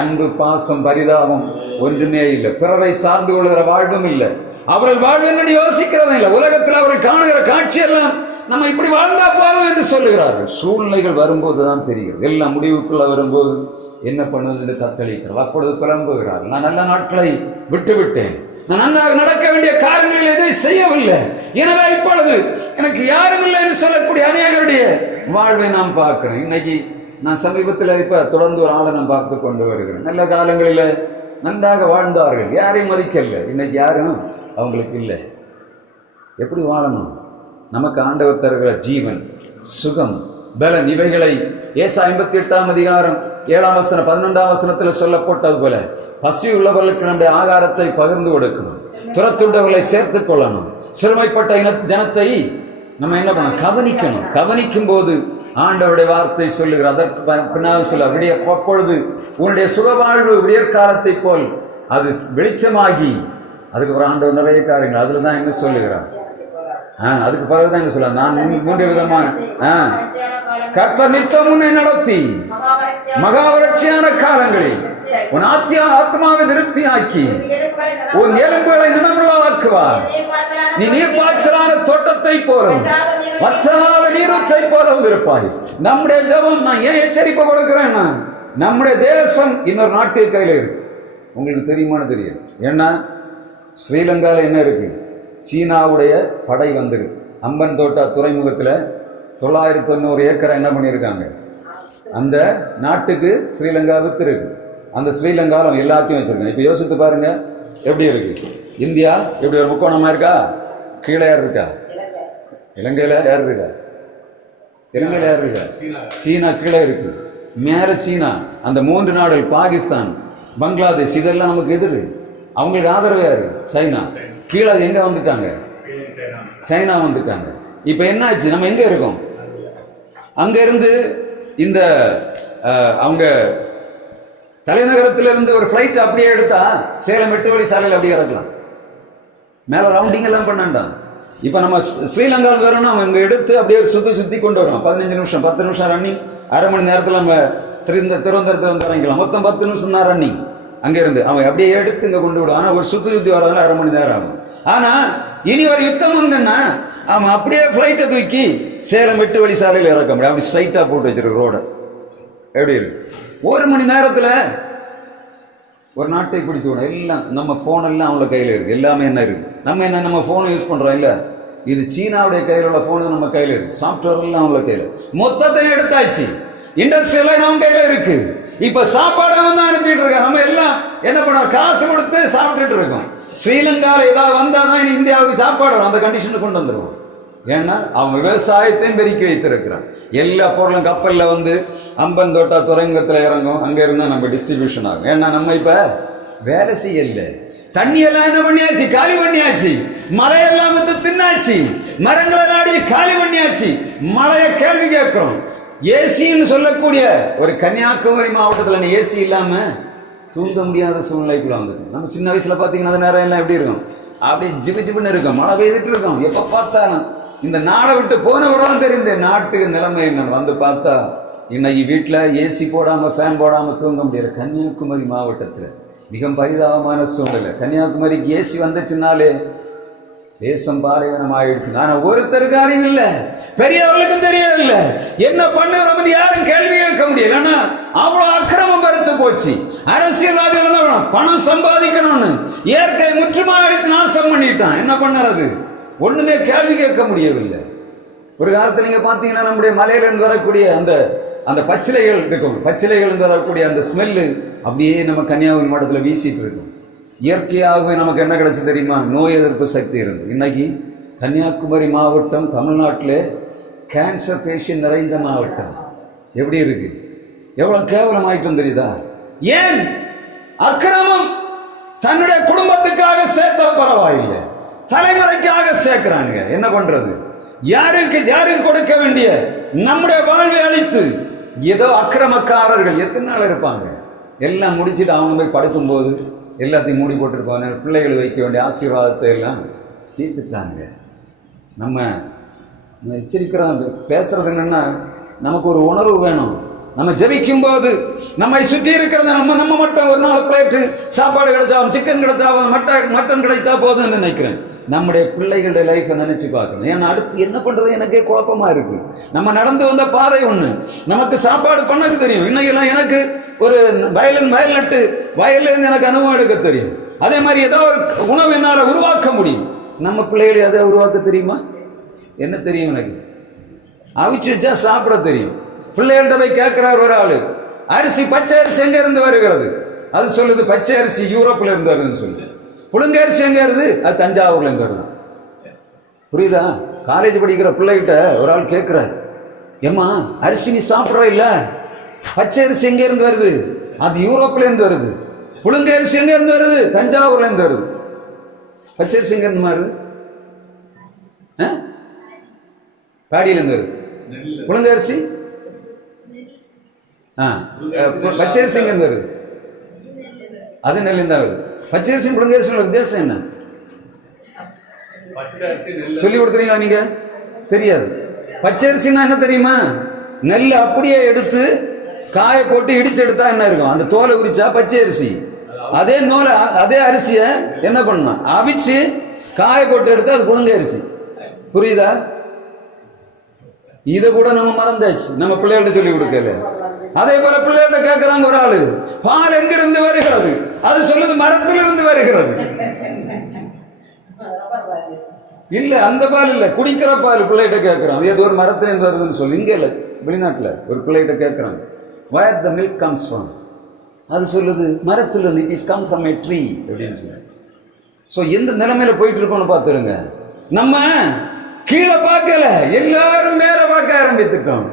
அன்பு பாசம் பரிதாபம் ஒன்றுமே இல்லை. பிறரை சார்ந்து கொள்கிற வாழ்வும் இல்லை. அவர்கள் வாழ்வு என்று யோசிக்கிறதும் இல்லை. உலகத்தில் அவர்கள் காணுகிற காட்சியெல்லாம் நம்ம இப்படி வாழ்ந்தா போதும் என்று சொல்லுகிறார்கள். சூழ்நிலைகள் வரும்போது தான் தெரிகிறது. எல்லாம் முடிவுக்குள்ள வரும்போது என்ன பண்ணுவது என்று தத்தளிக்கிறார். அப்பொழுது புலம்புகிறார்கள், நான் நல்ல நாட்களை விட்டுவிட்டேன், நான் நன்றாக நடக்க வேண்டிய காரியங்களில் எதை செய்யவில்லை, எனவே இப்பொழுது எனக்கு யாரும் இல்லை என்று சொல்லக்கூடிய அநேகருடைய வாழ்வை நாம் பார்க்கிறேன். இன்னைக்கு நான் சமீபத்தில் இப்ப தொடர்ந்து ஒரு ஆளை நான் பார்த்து கொண்டு வருகிறேன். நல்ல காலங்களில் நன்றாக வாழ்ந்தார்கள், யாரையும் மதிக்கல. இன்னைக்கு யாரும் அவங்களுக்கு இல்லை. எப்படி வாழணும்? நமக்கு ஆண்டவர் தருகிற ஜீவன், சுகம், பலன் இவைகளை ஏசாயா 58ஆம் அதிகாரம் 7ஆம் வசனம் 11ஆம் வசனத்தில் சொல்லப்பட்டது போல பசி உள்ளவர்களுக்கு நம்முடைய ஆகாரத்தை பகிர்ந்து கொடுக்கணும், துரத்துண்டவர்களை சேர்த்துக் கொள்ளணும், சிறுமைப்பட்ட ஜனத்தை நம்ம என்ன பண்ணணும், கவனிக்கணும். கவனிக்கும் போது ஆண்டவருடைய வார்த்தை சொல்லுகிற அதற்கு பின்னால் சொல்ல விடிய அப்பொழுது உன்னுடைய சுகவாழ்வு விடியற்காலத்தை போல் அது வெளிச்சமாகி, அதுக்கு ஒரு ஆண்டவர் நிறைய காரியங்கள் அதுல தான் என்ன சொல்லுகிறார். அதுக்கு பிறகுதான் என்ன சொல்ல, நான் 3 விதமான கர்த்தர் நித்தம் உன்னை நடத்தி மகாவரட்சியான காலங்களில் உன் ஆத்மாவை திருப்தியாக்கி உன் எலும்புகளை நினமுள்ளதாக்குவார். நீ நீர்ப்பாய்ச்சலான தோட்டத்தை போலும் வற்றாத நீரூற்றை போலவும் இருப்பாய். நம்முடைய ஜெபம், நான் ஏன் எச்சரிப்பு கொடுக்கிறேன்னா, நம்முடைய தேசம் இன்னொரு நாட்டின் கையில் இருக்கு. உங்களுக்கு தெரியுமான்னு தெரியும். ஏன்னா ஸ்ரீலங்காவில் என்ன இருக்கு, சீனாவுடைய படை வந்துருக்கு. அம்பன் தோட்டா துறைமுகத்தில் 990 ஏக்கரை என்ன பண்ணியிருக்காங்க, அந்த நாட்டுக்கு ஸ்ரீலங்கா வித்துருக்கு. அந்த ஸ்ரீலங்காவில் எல்லாத்தையும் வச்சிருக்காங்க. இப்போ யோசித்து பாருங்க எப்படி இருக்கு. இந்தியா எப்படி ஒரு முக்கோணமா இருக்கா, கீழே யார் இருக்கா, இலங்கையில் யார் இருக்கா, இலங்கையில் யார் இருக்கா, சீனா கீழே இருக்கு, மேல சீனா, அந்த 3 நாடுகள் பாகிஸ்தான், பங்களாதேஷ், இதெல்லாம் நமக்கு எதிர். அவங்களுக்கு ஆதரவு யாரு, சைனா. கீழே எங்க வந்துட்டாங்க, சைனா வந்துட்டாங்க. இப்ப என்ன ஆச்சு, நம்ம எங்க இருக்கோம், அங்க இருந்து இந்த அவங்க தலைநகரத்திலிருந்து ஒரு ஃபிளைட் அப்படியே எடுத்தா சேலம் 8 வழி சாலையில் அப்படியே இறக்கலாம். மேல ரவுண்டிங் எல்லாம் பண்ணாண்டாம். இப்ப நம்ம ஸ்ரீலங்காவில் வரோம்னா அவங்க எடுத்து அப்படியே சுத்தி கொண்டு வரோம். 15 நிமிஷம் 10 நிமிஷம் ரன்னிங், அரை மணி நேரத்தில் நம்ம திருவனந்தபுரத்தில் வந்து இறங்கிக்கலாம். மொத்தம் 10 நிமிஷம் தான் ரன்னிங். அங்க இருந்து அவன் அப்படியே எடுத்து இங்க கொண்டு விடும். ஆனா ஒரு சுத்தி வரதுல அரை மணி நேரம் ஆகும். ஆனா இனி ஒரு யுத்தம் வந்தன்னா அவன் அப்படியே பிளைட்டை தூக்கி சேலம் 8 வழி சாலையில் இறக்க முடியும். அப்படி ஸ்ட்ரைட்டா போட்டு வச்சிருக்கு ரோட. எப்படி இருக்கு, 1 மணி நேரத்துல ஒரு நாட்டை பிடித்து விடும். எல்லாம் நம்ம போன் எல்லாம் அவங்கள கையில இருக்கு. எல்லாமே என்ன இருக்கு, நம்ம போனை யூஸ் பண்றோம் இல்ல, இது சீனாவுடைய கையில் உள்ள போன் நம்ம கையில இருக்கு. சாப்ட்வேர் எல்லாம் அவங்கள கையில, மொத்தத்தை எடுத்தாச்சு. இண்டஸ்ட்ரி எல்லாம் நம்ம கையில இருக்கு. இப்ப சாப்பாடு தான் அனுப்பிட்டு இருக்காங்க. நம்ம எல்லாம் என்ன பண்ணோம், காசு கொடுத்து சாப்பிட்டுட்டு இருக்கோம். ஸ்ரீலங்காவில் ஏதாவது வந்தாதான் இந்தியாவுக்கு சாப்பாடு அந்த கண்டிஷனுக்கு கொண்டு வந்துடுவோம். ஏன்னா அவன் விவசாயத்தையும் பெருக்கி வைத்திருக்கிறான். எல்லா பொருளும் கப்பல்ல வந்து அம்பன் தோட்டா துறைமுகத்தில் இறங்கும். அங்க இருந்தா நம்ம டிஸ்ட்ரிபியூஷன் ஆகும். ஏன்னா நம்ம இப்ப வேலை செய்யல, தண்ணி எல்லாம் என்ன பண்ணியாச்சு, காலி பண்ணியாச்சு. மலையெல்லாம் வந்து தின்னாச்சு, மரங்களை நாடி காலி பண்ணியாச்சு. மழைய கேள்வி கேட்கிறோம். ஏசின்னு சொல்லக்கூடிய ஒரு கன்னியாகுமரி மாவட்டத்தில் நீ ஏசி இல்லாம தூங்க முடியாத சூழ்நிலைக்குள்ள வந்துடும். நம்ம சின்ன வயசுல பாத்தீங்கன்னா அந்த நேரம் எல்லாம் எப்படி இருக்கும், அப்படியே ஜிபுன்னு இருக்கும், மழை பெய்துட்டு இருக்கும். எப்ப பார்த்தாலும் இந்த நாடை விட்டு போனவரும் தெரிந்த நாட்டுக்கு நிலைமை என்ன வந்து பார்த்தா இன்னைக்கு வீட்டுல ஏசி போடாம ஃபேன் போடாம தூங்க முடியாது. கன்னியாகுமரி மாவட்டத்துல மிக பரிதாபமான சூழ்நிலை. கன்னியாகுமரிக்கு ஏசி வந்துச்சுனாலே தேசம் பாலைவனம் ஆயிடுச்சு. ஆனா ஒருத்தருக்கு அறிவு இல்ல, பெரியவர்களுக்கும் தெரியவில்லை. என்ன பண்ணுறோம் யாரும் கேள்வி கேட்க முடியல. ஆனா அவ்வளவு அக்கிரமம் பருத்து போச்சு. அரசியல்வாதிகள் என்ன பண்ணணும், பணம் சம்பாதிக்கணும்னு இயற்கை முற்றுமா எடுத்து நாசம் பண்ணிட்டான். என்ன பண்ணறது, ஒண்ணுமே கேள்வி கேட்க முடியவில்லை. ஒரு காலத்துல நீங்க பாத்தீங்கன்னா நம்முடைய மலையில இருந்து வரக்கூடிய அந்த பச்சிலைகள் இருக்கும். பச்சிலைகள் இருந்து வரக்கூடிய அந்த ஸ்மெல்லு அப்படியே நம்ம கன்னியாகுமரி மாவட்டத்தில் வீசிட்டு இருக்கும். இயற்கையாகவே நமக்கு என்ன கிடைச்சு தெரியுமா, நோய் எதிர்ப்பு சக்தி இருந்து. இன்னைக்கு கன்னியாகுமரி மாவட்டம் தமிழ்நாட்டிலே கேன்சர் பேஷண்ட் நிறைந்த மாவட்டம். எப்படி இருக்கு, எவ்வளவு கேவலம் ஆயிட்டும் தெரியுதா? ஏன் அக்கிரமம் தன்னுடைய குடும்பத்துக்காக சேர்த்த பரவாயில்லை, தலைமுறைக்காக சேர்க்கிறாங்க. என்ன பண்றது, யாருக்கு கொடுக்க வேண்டிய நம்முடைய வாழ்வை அழித்து ஏதோ அக்கிரமக்காரர்கள் எத்தனை நாள் இருப்பாங்க. எல்லாம் முடிச்சுட்டு அவங்க போய் படுக்கும் போது எல்லாத்தையும் மூடி போட்டிருப்பாங்க. பிள்ளைகள் வைக்க வேண்டிய ஆசீர்வாதத்தை எல்லாம் தீர்த்துட்டாங்க. நம்ம எச்சரிக்கிறோம். பேசுறது என்னன்னா, நமக்கு ஒரு உணர்வு வேணும். நம்ம ஜெபிக்கும் போது நம்மை சுற்றி இருக்கிறத நம்ம மட்டும் ஒரு நாள் பிளேட்டு சாப்பாடு கிடைச்சா, சிக்கன் கிடைச்சா, மட்டன் கிடைத்தா போதும்னு நினைக்கிறேன். நம்முடைய பிள்ளைகளுடைய லைஃப்பை நினைச்சு பார்க்கணும். ஏன்னா அடுத்து என்ன பண்றது எனக்கே குழப்பமா இருக்கு. நம்ம நடந்து வந்த பாதை ஒண்ணு, நமக்கு சாப்பாடு பண்ணது தெரியும். இன்னைக்கெல்லாம் எனக்கு ஒரு வயல் நட்டு வயல்ல இருந்து எனக்கு அனுபவம் எடுக்க தெரியும். அதே மாதிரி ஏதோ ஒரு உணவு என்னால உருவாக்க முடியும். நம்ம பிள்ளைகளை அதை உருவாக்க தெரியுமா? என்ன தெரியும், எனக்கு அவிச்சு வச்சா சாப்பிட தெரியும். பிள்ளைகள்கிட்ட போய் கேட்கிறார் ஒரு ஆளு, அரிசி பச்சை அரிசி எங்க இருந்து வருகிறது? அது சொல்லுது பச்சை அரிசி யூரோப்ல இருந்து வருதுன்னு சொல்லு. புழுங்க அரிசி எங்க இருந்து? அது தஞ்சாவூர்ல இருந்து வருது. புரியுதா? காலேஜ் படிக்கிற பிள்ளைகிட்ட ஒரு ஆள் கேட்கிற, ஏம்மா அரிசி நீ சாப்பிட்ற இல்ல, பச்சை அரிசி எங்க இருந்து வருது? அது யூரோப்ல இருந்து வருது. புழுங்க அரிசி எங்க இருந்து வருது? தஞ்சாவூர்ல இருந்து வருது. பச்சை அரிசி எங்க இருந்து வருது? பாடியில இருந்து வருது. புழுங்க அரிசி பச்சரிசி எங்க இருந்து வருது? அது நெல் தான் வருது. பச்சரிசி புழுங்கரிசி வித்தியாசம் என்ன சொல்லி கொடுத்துறீங்களா? நீங்க தெரியாது. பச்சரிசின்னா என்ன தெரியுமா? நெல் அப்படியே எடுத்து காய போட்டு இடிச்சு எடுத்தா என்ன இருக்கும், அந்த தோலை உரிச்சா பச்சை அரிசி. அதே அரிசிய என்ன பண்ணணும், அவிச்சு காய போட்டு எடுத்தா அது புழுங்க அரிசி. புரியுதா? இதை கூட நம்ம மறந்தாச்சு, நம்ம பிள்ளைகள்ட்ட சொல்லி கொடுக்கல. அதே போல பிள்ளைகள்ட்ட கேட்கிறாங்க ஒரு ஆளு, பால் எங்கிருந்து வருகிறது? அது சொல்லுது மரத்திலிருந்து வருகிறது. இல்ல அந்த பால் இல்ல, குடிக்கிற பால். பிள்ளைகிட்ட கேட்கிறான் அது ஏதோ ஒரு மரத்துல இருந்து வருதுன்னு சொல்லி. இங்க இல்ல, வெளிநாட்டுல ஒரு பிள்ளைகிட்ட கேட்கிறாங்க where the milk comes from. அது சொல்லுது மரத்துல இருந்து, it is come from a tree அப்படின்னு சொல்லி. ஸோ எந்த நிலைமையில போயிட்டு இருக்கோம்னு பார்த்துருங்க. நம்ம கீழே பார்க்கல, எல்லாரும் மேல பார்க்க ஆரம்பித்துட்டோம்.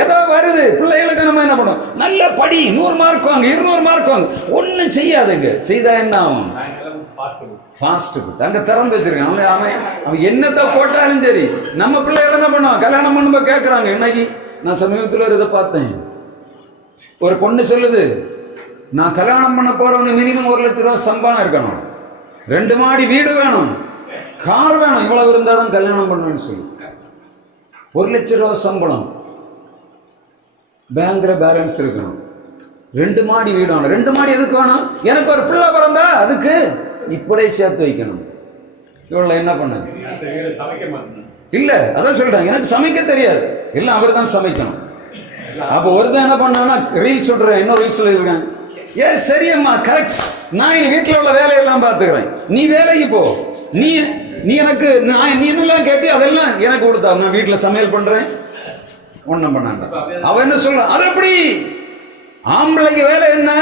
ஏதோ வருது பிள்ளைகளுக்கு நம்ம என்ன பண்ணோம், நல்ல படி, 100 மார்க் வாங்க, 200 மார்க் வாங்க. ஒன்னும் செய்யாதுங்க. செய்தா என்ன ஆகும்? ஃபாஸ்ட் ஃபுட் அங்க திறந்து வச்சிருக்கான். அவன் என்னத்தை போட்டாலும் சரி. நம்ம பிள்ளைகள் என்ன பண்ணுவான், கல்யாணம் பண்ணும்போது கேட்கறாங்க. இன்னைக்கு நான் சமீபத்தில் ஒரு இதை பார்த்தேன். ஒரு பொண்ணு சொல்லுது, நான் கல்யாணம் பண்ண போறவனு மினிமம் 1 லட்சம் ரூபாய் சம்பளம் இருக்கணும், 2 மாடி வீடு வேணும், கார் வேணும், இவ்வளவு இருந்தாலும் கல்யாணம் பண்ணுவேன்னு சொல்லி. 1 லட்சம் ரூபாய் சம்பளம், பேங்க்ல பேலன்ஸ் இருக்கணும், 2 மாடி வீடு வேணும். 2 மாடி எதுக்கு வேணும்? எனக்கு ஒரு பிள்ளை பிறந்தா அதுக்கு இப்படியே சேர்த்து வைக்கணும். இவ்வளவு என்ன பண்ண இல்ல, அதான் சொல்றேன், எனக்கு சமைக்க தெரியாது, எல்லாம் அவர் தான் சமைக்கணும். அப்ப ஒருத்தன் என்ன பண்ணா, ரீல்ஸ் சொல்றேன், இன்னொரு ரீல்ஸ்ல இருக்கேன். ஏ சரியம்மா, கரெக்ட், நான் என் வீட்டுல உள்ள வேலையெல்லாம் பாத்துக்கிறேன், நீ வேலைக்கு போ, நீ நீ எனக்கு நீ என்னெல்லாம் கேட்டி அதெல்லாம் எனக்கு கொடுத்தா, நான் வீட்டுல சமையல் பண்றேன், ஒண்ணும் பண்ணாண்ட. அவன் என்ன சொல்ற, அது எப்படி? ஆம்பளைக்கு வேலை என்ன?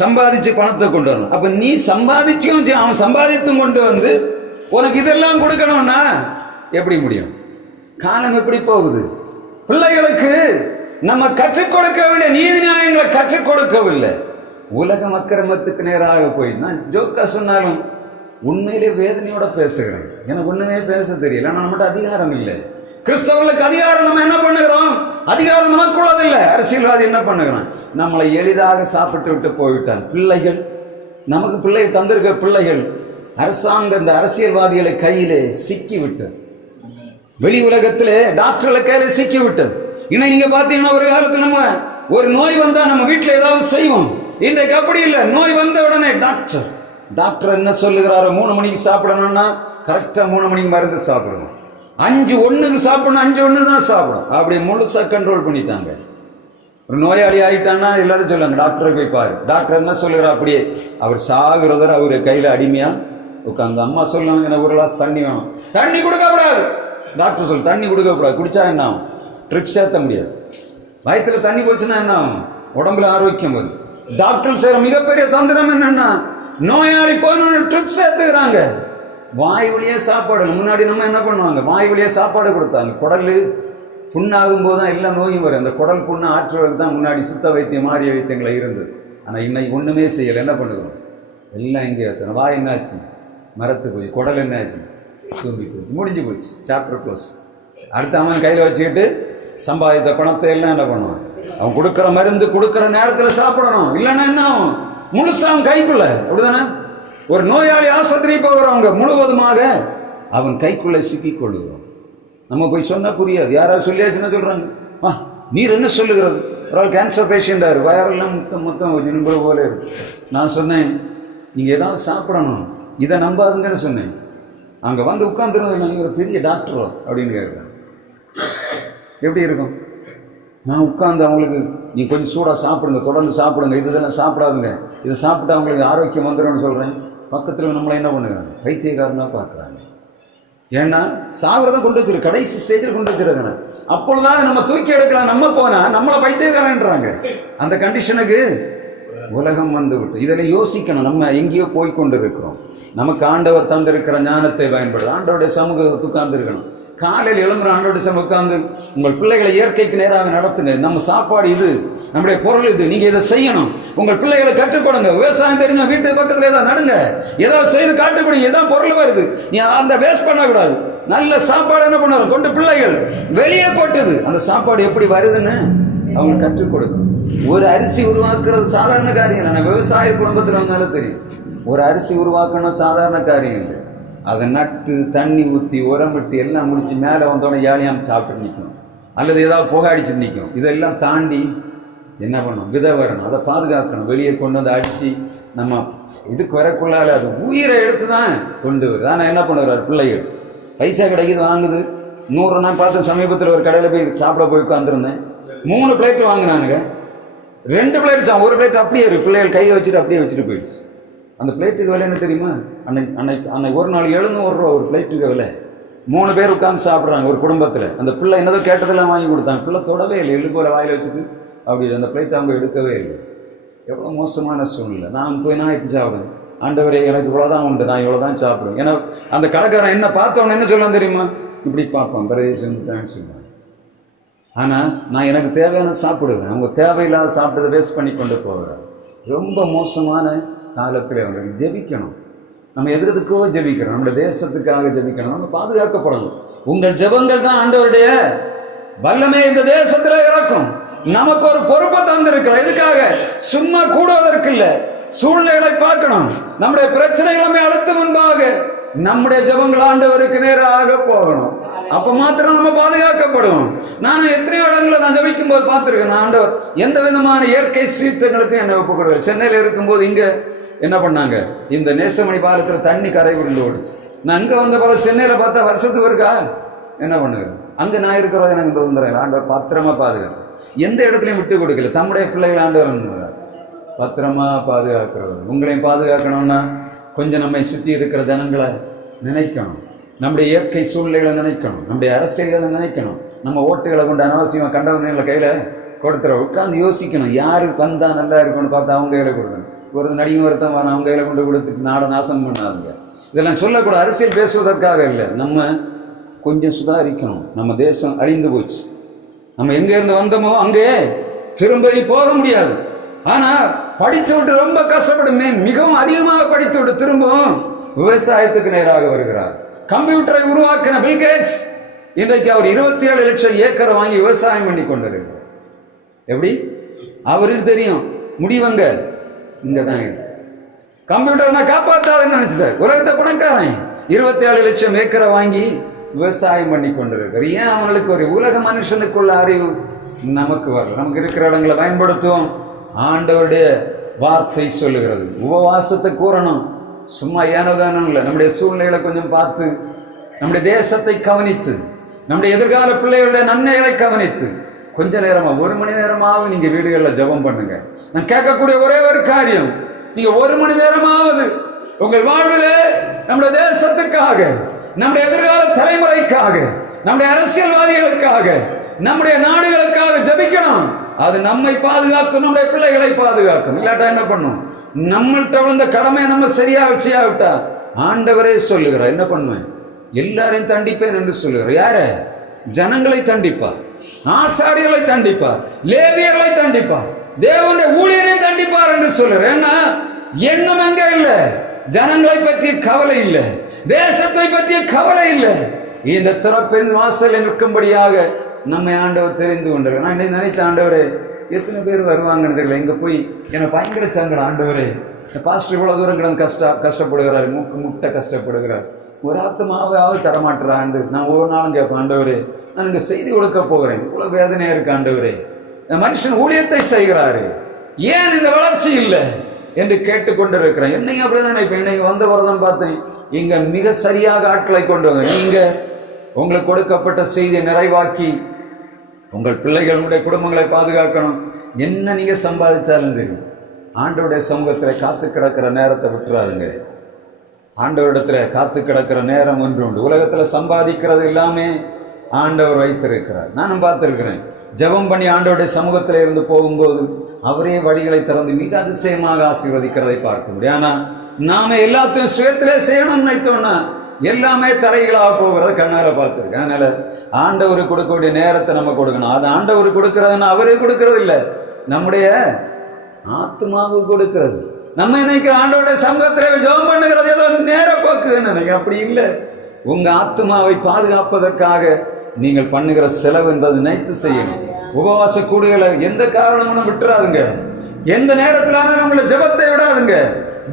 சம்பாதிச்சு பணத்தை கொண்டு வரணும். அப்ப நீ சம்பாதிச்சும் அவன் சம்பாதித்தும் கொண்டு வந்து உனக்கு இதெல்லாம் கொடுக்கணும்னா எப்படி முடியும்? காலம் எப்படி போகுது? பிள்ளைகளுக்கு நம்ம கற்றுக் கொடுக்க வேண்டிய நீதி நியாயங்களை கற்றுக் கொடுக்கவில்லை. உலகம் அக்கிரமத்துக்கு நேராக போய், நான் ஜோக்கா சொன்னாலும் உண்மையிலே வேதனையோட பேசுகிறேன். எனக்கு ஒண்ணுமே பேச தெரியல, ஆனா நம்மகிட்ட அதிகாரம் இல்லை. கிறிஸ்தவர்களுக்கு அதிகாரம் நம்ம என்ன பண்ணுகிறோம்? அதிகாரம் நமக்குள்ளதில்லை. அரசியல்வாதி என்ன பண்ணுகிறான், நம்மளை எளிதாக சாப்பிட்டு விட்டு போய்விட்டான். பிள்ளைகள், நமக்கு பிள்ளை தந்திருக்க பிள்ளைகள் அரசாங்க இந்த அரசியல்வாதிகளை கையிலே சிக்கி விட்டது. வெளி உலகத்திலே டாக்டர்களை கையில சிக்கி விட்டது. இன்னும் நீங்க பாத்தீங்கன்னா ஒரு காலத்துல நம்ம ஒரு நோய் வந்தா நம்ம வீட்டுல ஏதாவது செய்வோம். இன்றைக்கு அப்படி இல்லை. நோய் வந்த உடனே டாக்டர் என்ன சொல்லுகிறாரோ, 3 மணிக்கு சாப்பிடணும்னா கரெக்டா 3 மணிக்கு மருந்து சாப்பிடணும், 5:01 சாப்பிடணும், 5:01 தான் சாப்பிடும். அப்படி முழுசா கண்ட்ரோல் பண்ணிட்டாங்க. ஒரு நோயாளி ஆயிட்டான்னா எல்லாரும் சொல்லுவாங்க டாக்டரை போய் பாரு. டாக்டர் என்ன சொல்லுகிறார், அப்படியே அவர் சாகுறதர் அவரு கையில அடிமையா உட்காந்து. அம்மா சொல்லுவாங்க, எனக்கு 1 கிளாஸ் தண்ணி வேணும், தண்ணி கொடுக்க கூடாது. டாக்டர் சொல்லு, தண்ணி கொடுக்க கூடாது, குடிச்சா என்ன ஆகும்? ட்ரிப் சேர்த்த முடியாது. வயிற்றுல தண்ணி போச்சுன்னா என்ன ஆகும்? உடம்புல ஆரோக்கியம் வரும். டாக்டர் செய்யற மிகப்பெரிய தந்திரம் என்னன்னா, நோயாளி போன ட்ரிப் சேர்த்துக்கிறாங்க. வாய் வழியே சாப்பாடு. முன்னாடி நம்ம என்ன பண்ணுவாங்க, வாய் வழியே சாப்பாடு கொடுத்தாங்க. குடல் புண்ணாகும் போது தான் எல்லா நோயும் வரும். அந்த குடல் புண்ணை ஆற்றுவதற்கு தான் முன்னாடி சித்த வைத்தியம், மாறிய வைத்தியங்களை இருந்தது. ஆனால் இன்னைக்கு ஒண்ணுமே செய்யலை. என்ன பண்ணுறோம், எல்லாம் இங்கே ஏற்றணும். வாய் என்னாச்சு, மரத்து போய். குடல் என்னாச்சு, சூம்பி போய். முடிஞ்சு போச்சு, சாப்டர் க்ளோஸ். அடுத்து அவன் கையில் வச்சுக்கிட்டு சம்பாதித்த பணத்தை எல்லாம் என்ன பண்ணுவான், அவன் கொடுக்குற மருந்து கொடுக்குற நேரத்தில் சாப்பிடணும். இல்லைன்னா என்ன ஆகும், முழுசா அவன் கைக்குள்ள. அப்படிதானே? ஒரு நோயாளி ஆஸ்பத்திரி போகிறவங்க முழுவதுமாக அவன் கைக்குள்ள சிக்கிக் கொள்ளுகிறோம். நம்ம போய் சொன்னா புரியாது. யாராவது சொல்லியாச்சுன்னா சொல்றாங்க, நீர் என்ன சொல்லுகிறது, ஒரு ஆள் கேன்சர் பேஷண்டாரு, வயரெல்லாம் மொத்தம் நின்பது போல இருக்கு. நான் சொன்னேன், நீங்க ஏதாவது சாப்பிடணும், இதை நம்பாதுங்கன்னு சொன்னேன். அங்க வந்து உட்கார்ந்துருந்தேன், ஒரு பெரிய டாக்டரோ அப்படின்னு கேட்குறேன். எப்படி இருக்கும்? நான் உட்கார்ந்து அவங்களுக்கு, நீ கொஞ்சம் சூடாக சாப்பிடுங்க, தொடர்ந்து சாப்பிடுங்க, இதெல்லாம் சாப்பிடாதுங்க, இதை சாப்பிட்டு அவங்களுக்கு ஆரோக்கியம் வந்துடும்னு சொல்கிறேன். பக்கத்தில் நம்மளை என்ன பண்ணுறாங்க, பைத்தியக்காரனாக பார்க்குறாங்க. ஏன்னா சாகிறத கொண்டு வச்சிருக்கு, கடைசி ஸ்டேஜில் கொண்டு வச்சிருக்காங்க. அப்பொழுதுதான் நம்ம தூக்கி எடுக்கலாம். நம்ம போனால் நம்மளை பைத்தியக்காரன்றாங்க. அந்த கண்டிஷனுக்கு உலகம் வந்து விட்டு. இதில் யோசிக்கணும், நம்ம எங்கேயோ போய்கொண்டு இருக்கிறோம். நமக்கு ஆண்டவர் தந்திருக்கிற ஞானத்தை பயன்படுது. ஆண்டவருடைய சமூகத்துக்கு உட்கார்ந்துருக்கணும். காலையில் எழும்புற ஆண்டோட சம உட்கார்ந்து உங்கள் பிள்ளைகளை இயற்கைக்கு நேராக நடத்துங்க. நம்ம சாப்பாடு இது, நம்முடைய பொருள் இது, நீங்க இதை செய்யணும். உங்கள் பிள்ளைகளை கற்றுக் கொடுங்க. விவசாயம் தெரிஞ்ச வீட்டு பக்கத்துல ஏதாவது நடுங்க, ஏதாவது செய்து காட்டுக் கொடுங்க. ஏதாவது பொருள் வருது, நீ அந்த வேஸ்ட் பண்ணக்கூடாது. நல்ல சாப்பாடு என்ன பண்ணுறோம், கொண்டு பிள்ளைகள் வெளியே கொட்டுது. அந்த சாப்பாடு எப்படி வருதுன்னு அவங்க கற்றுக் கொடுக்கும். ஒரு அரிசி உருவாக்குறது சாதாரண காரியம். நான் விவசாய குடும்பத்தில் வந்தாலும் தெரியும், ஒரு அரிசி உருவாக்கணும் சாதாரண காரியம் இல்லை. அதை நட்டு தண்ணி ஊற்றி உரமிட்டு எல்லாம் முடிச்சு மேலே வந்தோடனே ஏழையாம் சாப்பிட்டு நிற்கும், அல்லது ஏதாவது புகை அடிச்சுட்டு நிற்கும். இதெல்லாம் தாண்டி என்ன பண்ணணும், விதை வரணும், அதை பாதுகாக்கணும். வெளியே கொண்டு வந்து அடித்து நம்ம இதுக்கு வரக்குள்ளால அது உயிரை எடுத்து தான் கொண்டு வருது. ஆனால் என்ன பண்ணுறாரு, பிள்ளைகள் பைசா கிடைக்குது வாங்குது. 100 நான் பார்த்து சமீபத்தில் ஒரு கடையில் போய் சாப்பிட போய் உட்காந்துருந்தேன். 3 பிளேட்டு வாங்கினானுங்க. 2 பிளேட் தான், ஒரு பிளேட் அப்படியே இருக்கு, பிள்ளைகள் கையை வச்சுட்டு அப்படியே வச்சுட்டு போயிடுச்சு. அந்த பிளேட்டுக்கு விலை என்ன தெரியுமா? அன்னைக்கு ஒரு நாள் 700 ரூபா ஒரு பிளேட்டுக்கு விலை. 3 பேர் உட்காந்து சாப்பிட்றாங்க ஒரு குடும்பத்தில். அந்த பிள்ளை என்னதோ கேட்டதெல்லாம் வாங்கி கொடுத்தாங்க, பிள்ளை தொடவே இல்லை, எள்ளுக்கோலை வாயில் வச்சுட்டு அப்படி அந்த பிளேட்டை அவங்க எடுக்கவே இல்லை. எவ்வளோ மோசமான சூழ்நிலை. நான் போய் நான் இப்படி சாப்பிடுவேன், ஆண்டவரே எனக்கு இவ்வளோதான் உண்டு, நான் இவ்வளோ தான் சாப்பிடுவேன். ஏன்னா அந்த கடைக்காரன் என்ன பார்த்தவொன்னு என்ன சொல்லுவான் தெரியுமா? இப்படி பார்ப்பான், பிரதேசன்னு சொல்லுவான். ஆனால் நான் எனக்கு தேவையான சாப்பிடுவேன், அவங்க தேவையில்லாத சாப்பிட்டதை வேஸ்ட் பண்ணி கொண்டு போகிறார். ரொம்ப மோசமான காலத்தில் வந்து ஜெபிக்கணும். நம்ம எதுக்கோ ஜெபிக்கிறோம், நம்முடைய தேசத்துக்காக ஜெபிக்கணும், நம்ம பாதுகாக்கப்படணும். உங்கள் ஜெபங்கள் தான் ஆண்டவருடைய வல்லமை இந்த தேசத்தில் இறக்கும். நமக்கு ஒரு பொறுப்பை தந்திருக்கிறோம். எதுக்காக? சும்மா கூடுவதற்கு இல்லை, சூழ்நிலை பார்க்கணும். நம்முடைய பிரச்சனைகளுமே அழுத்த முன்பாக நம்முடைய ஜெபங்கள் ஆண்டவருக்கு நேராக போகணும். அப்ப மாத்திரம் நம்ம பாதுகாக்கப்படும். நானும் எத்தனையோ இடங்களை நான் ஜபிக்கும் போது பார்த்துருக்கேன். ஆண்டவர் எந்த விதமான இயற்கை சீற்றங்களுக்கும் என்னை ஒப்புக்கொடுவார். சென்னையில் இருக்கும்போது இங்க என்ன பண்ணாங்க, இந்த நேசமணி பாலத்துல தண்ணி கரை உருண்டு ஓடிச்சு. நான் அங்க வந்த பிறகு சென்னையில பார்த்தா வருஷத்துக்கு இருக்கா என்ன பண்ணுகிறேன். அங்க நான் இருக்கிறத எனக்கு வந்துடுறேன். ஆண்டவர் பத்திரமா பாதுகாப்பு, எந்த இடத்துலையும் விட்டு கொடுக்கல. தம்முடைய பிள்ளைகள் ஆண்டவர் பத்திரமா பாதுகாக்கிறது. உங்களையும் பாதுகாக்கணும்னா கொஞ்சம் நம்மை சுற்றி இருக்கிற ஜனங்களை நினைக்கணும், நம்முடைய இயற்கை சூழ்நிலைகளை நினைக்கணும், நம்முடைய அரசியல்களை நினைக்கணும். நம்ம ஓட்டுகளை கொண்டு அனாவசியமாக கண்டவர்களை கையில் கொடுத்துற உட்காந்து யோசிக்கணும். யாரு வந்தா நல்லா இருக்கும்னு பார்த்தா அவங்க கையில் கொடுக்கணும். ஒரு நடிகை ஒருத்தன் வர அவங்க கையில் கொண்டு கொடுத்துட்டு நாடை நாசம் பண்ணாதுங்க. இதெல்லாம் சொல்லக்கூடாது, அரசியல் பேசுவதற்காக இல்லை. நம்ம கொஞ்சம் சுதாரிக்கணும். நம்ம தேசம் அழிந்து போச்சு. நம்ம எங்கேருந்து வந்தோமோ அங்கே திரும்ப போக முடியாது. ஆனால் படித்து விட்டு ரொம்ப கஷ்டப்படுமே, மிகவும் அதிகமாக படித்து விட்டு திரும்பவும் விவசாயத்துக்கு நேராக வருகிறார். கம்ப்யூட்டரை உருவாக்கின பில் கேட்ஸ் இன்றைக்கு அவர் 27 லட்சம் ஏக்கரை வாங்கி விவசாயம் பண்ணி கொண்டிருக்கிறார். எப்படி? அவருக்கு தெரியும் முடிவங்க இங்கதான் இருக்கு. கம்ப்யூட்டர் நான் காப்பாற்றாதுன்னு நினைச்சிட்டார். உலகத்தை பணக்காரன் 27 லட்சம் ஏக்கரை வாங்கி விவசாயம் பண்ணி கொண்டிருக்கிறார். ஏன்? அவங்களுக்கு ஒரு உலக மனுஷனுக்குள்ள அறிவு நமக்கு வரல. நமக்கு இருக்கிற இடங்களை பயன்படுத்துவோம். ஆண்டவருடைய வார்த்தை சொல்லுகிறது, உபவாசத்தை கூறணும். சும்மா ஏனோதானம் இல்லை. நம்முடைய சூழ்நிலைகளை கொஞ்சம் பார்த்து, நம்முடைய தேசத்தை கவனித்து, நம்முடைய எதிர்கால பிள்ளைகளுடைய நன்மைகளை கவனித்து கொஞ்ச நேரமா 1 மணி நேரமாவது நீங்க வீடுகளில் ஜெபம் பண்ணுங்க. நான் கேட்கக்கூடிய ஒரே ஒரு காரியம், நீங்க 1 மணி நேரமாவது உங்கள் வாழ்வில் நம்முடைய தேசத்துக்காக, நம்முடைய எதிர்கால தலைமுறைக்காக, நம்முடைய அரசியல்வாதிகளுக்காக, நம்முடைய நாடுகளுக்காக ஜெபிக்கணும். அது நம்மை பாதுகாக்கும், நம்முடைய பிள்ளைகளை பாதுகாக்கும். இல்லாட்டா என்ன பண்ணும்? நம்மள்கிட்ட விழுந்த கடமையை நம்ம சரியா வச்சியாவிட்டா ஆண்டவரே சொல்லுகிறார், என்ன பண்ணுவேன்? எல்லாரையும் தண்டிப்பேன் என்று சொல்லுகிறார். யார? ஜனங்களை தண்டிப்பார், ஆசாரியர்களை தண்டிப்பார், லேவியர்களை தண்டிப்பார், தேவனுடைய ஊழியரை தண்டிப்பார் என்று சொல்லுகிறார். ஏன்னா எண்ணம் எங்க இல்லை, ஜனங்களை பற்றிய கவலை இல்லை, தேசத்தை பற்றிய கவலை இல்லை. இந்த திறப்பின் வாசல் நிற்கும்படியாக நம்மை ஆண்டவர் தெரிந்து கொண்டார். நான் நினைத்த, ஆண்டவரே எத்தனை பேர் வருவாங்கன்னு தெரியல, இங்கே போய் எனக்கு பயங்கர சங்கடம். ஆண்டவரே பாஸ்டர் இவ்வளோ தூரம் கிடந்து கஷ்டப்படுகிறார், முட்டை கஷ்டப்படுகிறார், ஒரு ஆத்மாவது தரமாட்டுறாண்டு. நான் ஒவ்வொரு நாளும் கேட்பேன், ஆண்டவரே நான் இங்கே செய்தி கொடுக்க போகிறேன், இவ்வளோ வேதனையாக இருக்கு ஆண்டவரே, இந்த மனுஷன் ஊழியத்தை செய்கிறாரு, ஏன் இந்த வளர்ச்சி இல்லை என்று கேட்டுக்கொண்டு இருக்கிறேன். என்னையும் அப்படிதான் இப்போ இன்னைக்கு வந்த வரதான் பார்த்தேன், இங்க மிக சரியாக ஆட்களை கொண்டு வாங்க. நீங்க உங்களுக்கு கொடுக்கப்பட்ட செய்தியை நிறைவாக்கி உங்கள் பிள்ளைகளுடைய குடும்பங்களை பாதுகாக்கணும். என்ன நீங்க சம்பாதிச்சாலும் தெரியும், ஆண்டவருடைய சமூகத்தில் காத்து கிடக்கிற நேரத்தை விட்டுறாதுங்க. ஆண்டவரிடத்துல காத்து கிடக்கிற நேரம் ஒன்று உண்டு. உலகத்தில் சம்பாதிக்கிறது எல்லாமே ஆண்டவர் வைத்திருக்கிறார். நானும் பார்த்திருக்கிறேன். ஜெபம் பண்ணி ஆண்டவருடைய சமூகத்தில் இருந்து போகும்போது அவரே வழிகளை திறந்து மிக அதிசயமாக ஆசீர்வதிக்கிறதை பார்க்க முடியும். ஆனா நாம எல்லாத்தையும் சுயத்திலே செய்யணும்னு நினைத்தோம்னா எல்லாமே தரைகளாக போகிறத கண்ணால பார்த்துருக்கேன். அதனால ஆண்டவருக்கு கொடுக்கக்கூடிய நேரத்தை நம்ம கொடுக்கணும். அது ஆண்டவருக்கு கொடுக்கறதுன்னா அவரே கொடுக்கறது இல்லை, நம்முடைய ஆத்மாவுக்கு கொடுக்கிறது. நம்ம நினைக்கிற ஆண்டவருடைய சமூகத்திலே ஜெபம் பண்ணுகிறது ஏதோ நேர போக்குன்னு நினைக்க, அப்படி இல்லை. உங்க ஆத்மாவை பாதுகாப்பதற்காக நீங்கள் பண்ணுகிற செலவு என்பது நினைத்து செய்யணும். உபவாச கூடுகளை எந்த காரணமும் விட்டுறாதுங்க. எந்த நேரத்திலான நம்மள ஜெபத்தை விடாதுங்க.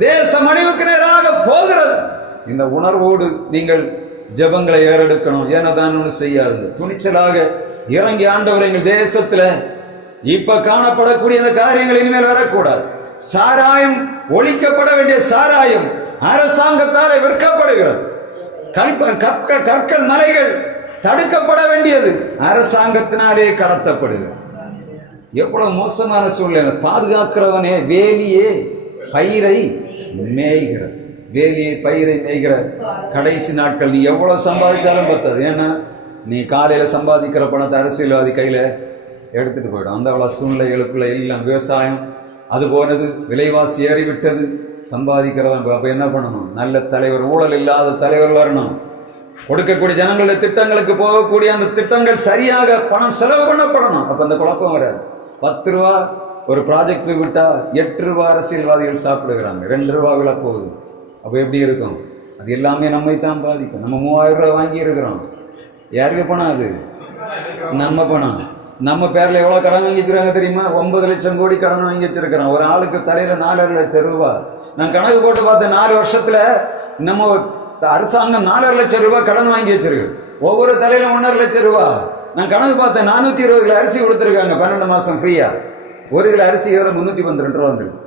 தேசம் அழிவுக்கு நேராக போகிறது. இந்த உணர்வோடு நீங்கள் ஜெபங்களை ஏறெடுக்கணும். ஏனதான் ஒன்று செய்யாதுங்க. துணிச்சலாக இறங்கி ஆண்டவர் எங்கள் தேசத்துல இப்ப காணப்படக்கூடிய இந்த காரியங்கள் இனிமேல் வரக்கூடாது. சாராயம் ஒழிக்கப்பட வேண்டிய சாராயம் அரசாங்கத்தால் விற்கப்படுகிறது. கற்கள் மலைகள் தடுக்கப்பட வேண்டியது அரசாங்கத்தினாலே கடத்தப்படுகிறது. எவ்வளவு மோசமான சூழ்நிலை. பாதுகாக்கிறவனே வேலியே பயிரை மேய்கிற, வேலியை பயிரை மேய்கிற கடைசி நாட்கள். நீ எவ்வளவு சம்பாதிச்சாலும் பத்தாது. ஏன்னா நீ காலையில சம்பாதிக்கிற பணத்தை அரசியல்வாதி கையில எடுத்துட்டு போயிடும். அந்த அவ்வளவு சூழ்நிலைகளுக்குள்ள எல்லாம் விவசாயம் அது போனது, விலைவாசி ஏறிவிட்டது, சம்பாதிக்கிறதான். அப்ப என்ன பண்ணணும்? நல்ல தலைவர், ஊழல் இல்லாத தலைவர் வரணும். கொடுக்கக்கூடிய ஜனங்களுடைய திட்டங்களுக்கு போகக்கூடிய அந்த திட்டங்கள் சரியாக பணம் செலவு பண்ணப்படணும். அப்ப அந்த குழப்பம் வராது. 10 ரூபா ஒரு ப்ராஜெக்ட் விட்டா 8 ரூபா அரசியல்வாதிகள் சாப்பிடுகிறாங்க, 2 ரூபா விலை போகுது. அப்போ எப்படி இருக்கும்? அது எல்லாமே நம்மை தான் பாதிக்கும். நம்ம 3000 ரூபா வாங்கி இருக்கிறோம். யாருக்கு பணம்? அது நம்ம பணம். நம்ம பேர்ல எவ்வளவு கடன் வாங்கி வச்சிருக்காங்க தெரியுமா? 9 லட்சம் கோடி கடன் வாங்கி வச்சிருக்கிறோம். ஒரு ஆளுக்கு தலையில 4.5 லட்சம் ரூபாய். நான் கணக்கு போட்டு பார்த்தேன், 4 வருஷத்துல நம்ம அரசாங்கம் 4.5 லட்சம் ரூபாய் கடன் வாங்கி வச்சிருக்கு. ஒவ்வொரு தலையில 1.5 லட்சம் ரூபாய். நான் கணக்கு பார்த்தேன், 420 கிலோ அரிசி கொடுத்துருக்காங்க 12 மாசம் ஃப்ரீயா. 1 கிலோ அரிசி எவ்வளவு? 312 ரூபா வந்துருக்கு.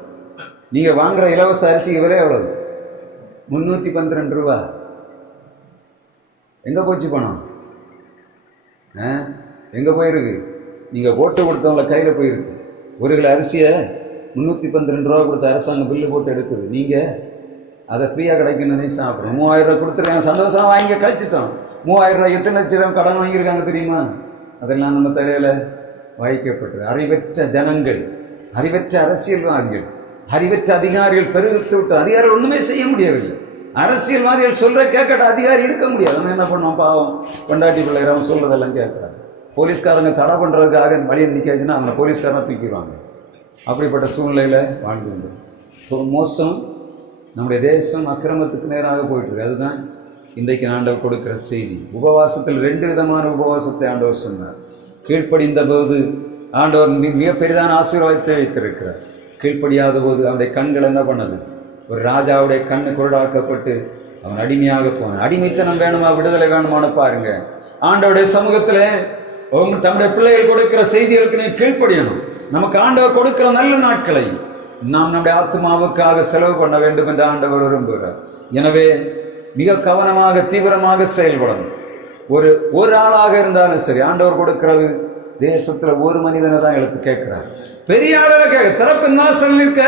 நீங்க வாங்குற இலவச அரிசி விலை எவ்வளவு? 312 ரூபா. எங்க போச்சு பணம்? எங்க போயிருக்கு? நீங்க ஓட்டு கொடுத்தவங்கள கையில போயிருக்கு. 1 கிலோ அரிசியை 312 ரூபா கொடுத்த அரசாங்கம் பில்லு போட்டு எடுக்குது. நீங்க அதை ஃப்ரீயா கிடைக்கணும்னு சாப்பிடுறோம். 3000 ரூபாய் கொடுத்துருக்காங்க, சந்தோஷமா வாங்கி கழிச்சிட்டோம். 3000 ரூபாய் எத்தனை லட்சம் கடன் வாங்கியிருக்காங்க தெரியுமா? அதெல்லாம் நம்ம தலையில வைக்கப்பட்டு அறிவற்ற ஜனங்கள், அறிவற்ற அரசியல்வாதிகள், அறிவற்ற அதிகாரிகள் பெருகித்து விட்டு அதிகாரிகள் ஒண்ணுமே செய்ய முடியவில்லை. அரசியல்வாதிகள் சொல்ற கேட்கட்ட அதிகாரி இருக்க முடியாது. அவன் என்ன பண்ணுவான்? பாவம் பொண்டாட்டி பிள்ளைகள் அவன் சொல்றதெல்லாம் கேட்கறாங்க. போலீஸ்காரங்க தடை பண்றதுக்காக வழியை நிற்காச்சுன்னா அவனை போலீஸ்காரனை தூக்கிடுவாங்க. அப்படிப்பட்ட சூழ்நிலையில வாழ்ந்து மோசம். நம்முடைய தேசம் அக்கிரமத்துக்கு நேராக போயிட்டு இருக்கு. அதுதான் இன்றைக்கு ஆண்டவர் கொடுக்கிற செய்தி. உபவாசத்தில் 2 விதமான உபவாசத்தை ஆண்டவர் சொன்னார். கீழ்ப்படிந்த போது ஆண்டவர் மிக பெரிதான ஆசீர்வாதத்தை வைத்திருக்கிறார். கீழ்ப்படியாத போது அவனுடைய கண்கள் என்ன பண்ணது? ஒரு ராஜாவுடைய கண்ணு குருடாக்கப்பட்டு அவன் அடிமையாக போனான். அடிமைத்தனம் வேணுமா, விடுதலை வேணுமான்னு பாருங்க. ஆண்டவருடைய சமூகத்துல தம்முடைய பிள்ளைகள் கொடுக்கிற செய்திகளுக்கு நீ கீழ்ப்படியணும். நமக்கு ஆண்டவர் கொடுக்கிற நல்ல நாட்களை நாம் நம்முடைய ஆத்மாவுக்காக செலவு பண்ண வேண்டும் என்று ஆண்டவர் விரும்புகிறார். எனவே மிக கவனமாக தீவிரமாக செயல்படணும். ஒரு ஆளாக இருந்தாலும் சரி, ஆண்டவர் கொடுக்கிறது தேசத்துல ஒரு மனிதனை தான் எழுப்பு கேட்கிறார். பெரிய அளவில் கேட்க திறப்பின் வாசல் நிற்க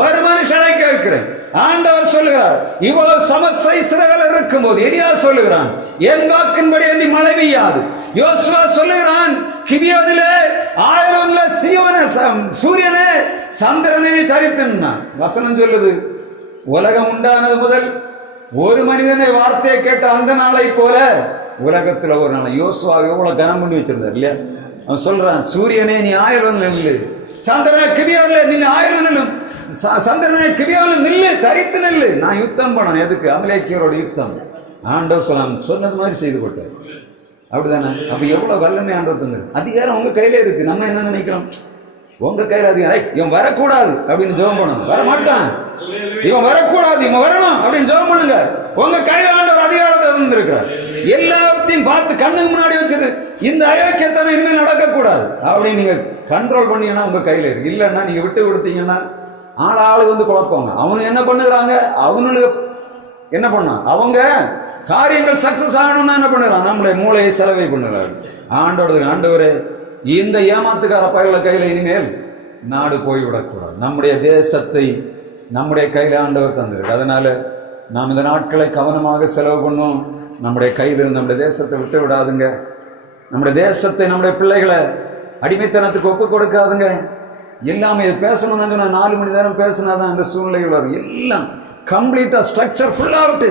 ஒரு மனுஷனை கேட்கிறேன். ஆண்டவர் சொல்லுகிறார், இவ்வளவு சமஸ்த இஸ்ரவேல் இருக்கும் போது எலியா சொல்லுகிறான், என் வாக்கின்படி நீ மழை பெய்யாது. யோசுவா சொல்லுகிறான், கிபியோனிலே 1000 சீயோனே சூரியனே சந்திரனை தரித்தினான். வசனம் சொல்லுது, உலகம் உண்டானது முதல் ஒரு மனிதனை வார்த்தையை கேட்ட அந்த நாளை போல உலகத்துல ஒரு நாள். யோசுவா எவ்வளவு கனம் பண்ணி வச்சிருந்தார் இல்லையா? அவன் சொல்றான், சூரியனே நீ 1000 நில்லு, சந்திரனை கிபியோனிலே நீ 1000 நில்லும், சந்திரனை கிபியோனில் நில்லு, தரித்து நில்லு. நான் யுத்தம் பண்ணணும். எதுக்கு? அமலேக்கியரோட யுத்தம். ஆண்டவர் சொன்னது மாதிரி செய்து கொட்டார். அப்படிதானே? அப்ப எவ்வளவு வல்லமை ஆண்டவர் தந்தார். அதிகாரம் உங்க கையில இருக்கு. நம்ம என்ன நினைக்கிறோம்? உங்க கையில அதிகாரம். இவன் வரக்கூடாது அப்படின்னு ஜெபம் பண்ணணும். வர மாட்டான். இவன் வரக்கூடாது, இவன் வரணும் அப்படின்னு ஜெபம் பண்ணுங்க. உங்க கையில ஆண்டவர் அதிகாரத்தை தந்திருக்கிறார். எல்லாத்தையும் பார்த்து கண்ணுக்கு முன்னாடி வச்சது, இந்த அயோக்கியத்தனம் இனிமேல் நடக்கக்கூடாது அப்படின்னு நீங்க கண்ட்ரோல் பண்ணீங்கன்னா உங்க கையில இருக்கு. இல்லைன்னா நீங்க விட்டு கொடுத்தீங்கன்னா ஆளுக்கு வந்து குழப்பாங்க. அவனுக்கு என்ன பண்ணுறாங்க? அவனுக்கு என்ன பண்ண? அவங்க காரியங்கள் சக்சஸ் ஆகணும்னா என்ன பண்ணுறான்? நம்முடைய மூளையை செலவை பண்ணுறாரு. ஆண்டவரே இந்த ஏமாத்துக்கார பயல்ல கையில இனிமேல் நாடு போய்விடக்கூடாது. நம்முடைய தேசத்தை நம்முடைய கையில ஆண்டவர் தந்திருக்கு. அதனால நாம் இந்த நாட்களை கவனமாக செலவு பண்ணும். நம்முடைய கையில் நம்முடைய தேசத்தை விட்டு விடாதுங்க. நம்முடைய தேசத்தை, நம்முடைய பிள்ளைகளை அடிமைத்தனத்துக்கு ஒப்பு கொடுக்காதுங்க. எல்லாமே பேசணும்னு சொன்னா 4 மணி நேரம் பேசினாதான் இந்த சூழ்நிலைகள் வரும். எல்லாம் கம்ப்ளீட்டா ஸ்ட்ரக்சர் ஃபுல்லா விட்டு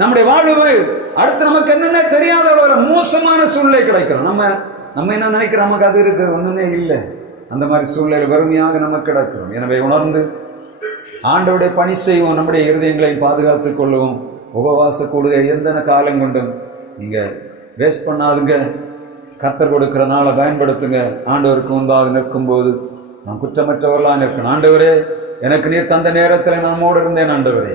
நம்முடைய வாழ்வு அடுத்து நமக்கு என்னென்ன தெரியாத ஒரு மோசமான சூழ்நிலை கிடைக்கிறோம். நம்ம என்ன நினைக்கிறோம்? நமக்கு அது இருக்கு, ஒண்ணுமே இல்லை. அந்த மாதிரி சூழ்நிலை வறுமையாக நமக்கு கிடக்கிறோம். எனவே உணர்ந்து ஆண்டவருடைய பணி செய்வோம். நம்முடைய இருதயங்களை பாதுகாத்துக் கொள்ளுவோம். உபவாச கூடுகை எந்த காலம் கொண்டும் நீங்க வேஸ்ட் பண்ணாதுங்க. கர்த்தர் கொடுக்கிற நாளை பயன்படுத்துங்க. ஆண்டவருக்கு முன்பாக நிற்கும் போது நான் குற்றமற்றவர்களாக நிற்கணும். ஆண்டவரே, எனக்கு நீர் தந்த நேரத்தில் நான் மூட இருந்தேன். ஆண்டவரே,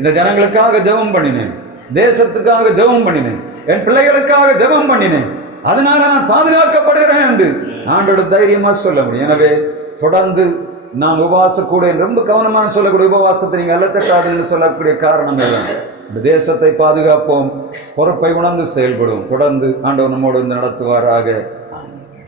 இந்த ஜனங்களுக்காக ஜெபம் பண்ணினேன், தேசத்துக்காக ஜெபம் பண்ணினேன், என் பிள்ளைகளுக்காக ஜெபம் பண்ணினேன். அதனால நான் பாதுகாக்கப்படுகிறேன் என்று ஆண்டோட தைரியமா சொல்ல முடியும். எனவே தொடர்ந்து நாம் உபவாச கூட ரொம்ப கவனமான சொல்லக்கூடிய உபவாசத்தை நீங்க அல்லத்தட்டாதுன்னு சொல்லக்கூடிய காரணம் எல்லாம் இந்த தேசத்தை பாதுகாப்போம், பொறுப்பை உணர்ந்து செயல்படுவோம். தொடர்ந்து ஆண்டவர் நம்மோடு நடத்துவாராக.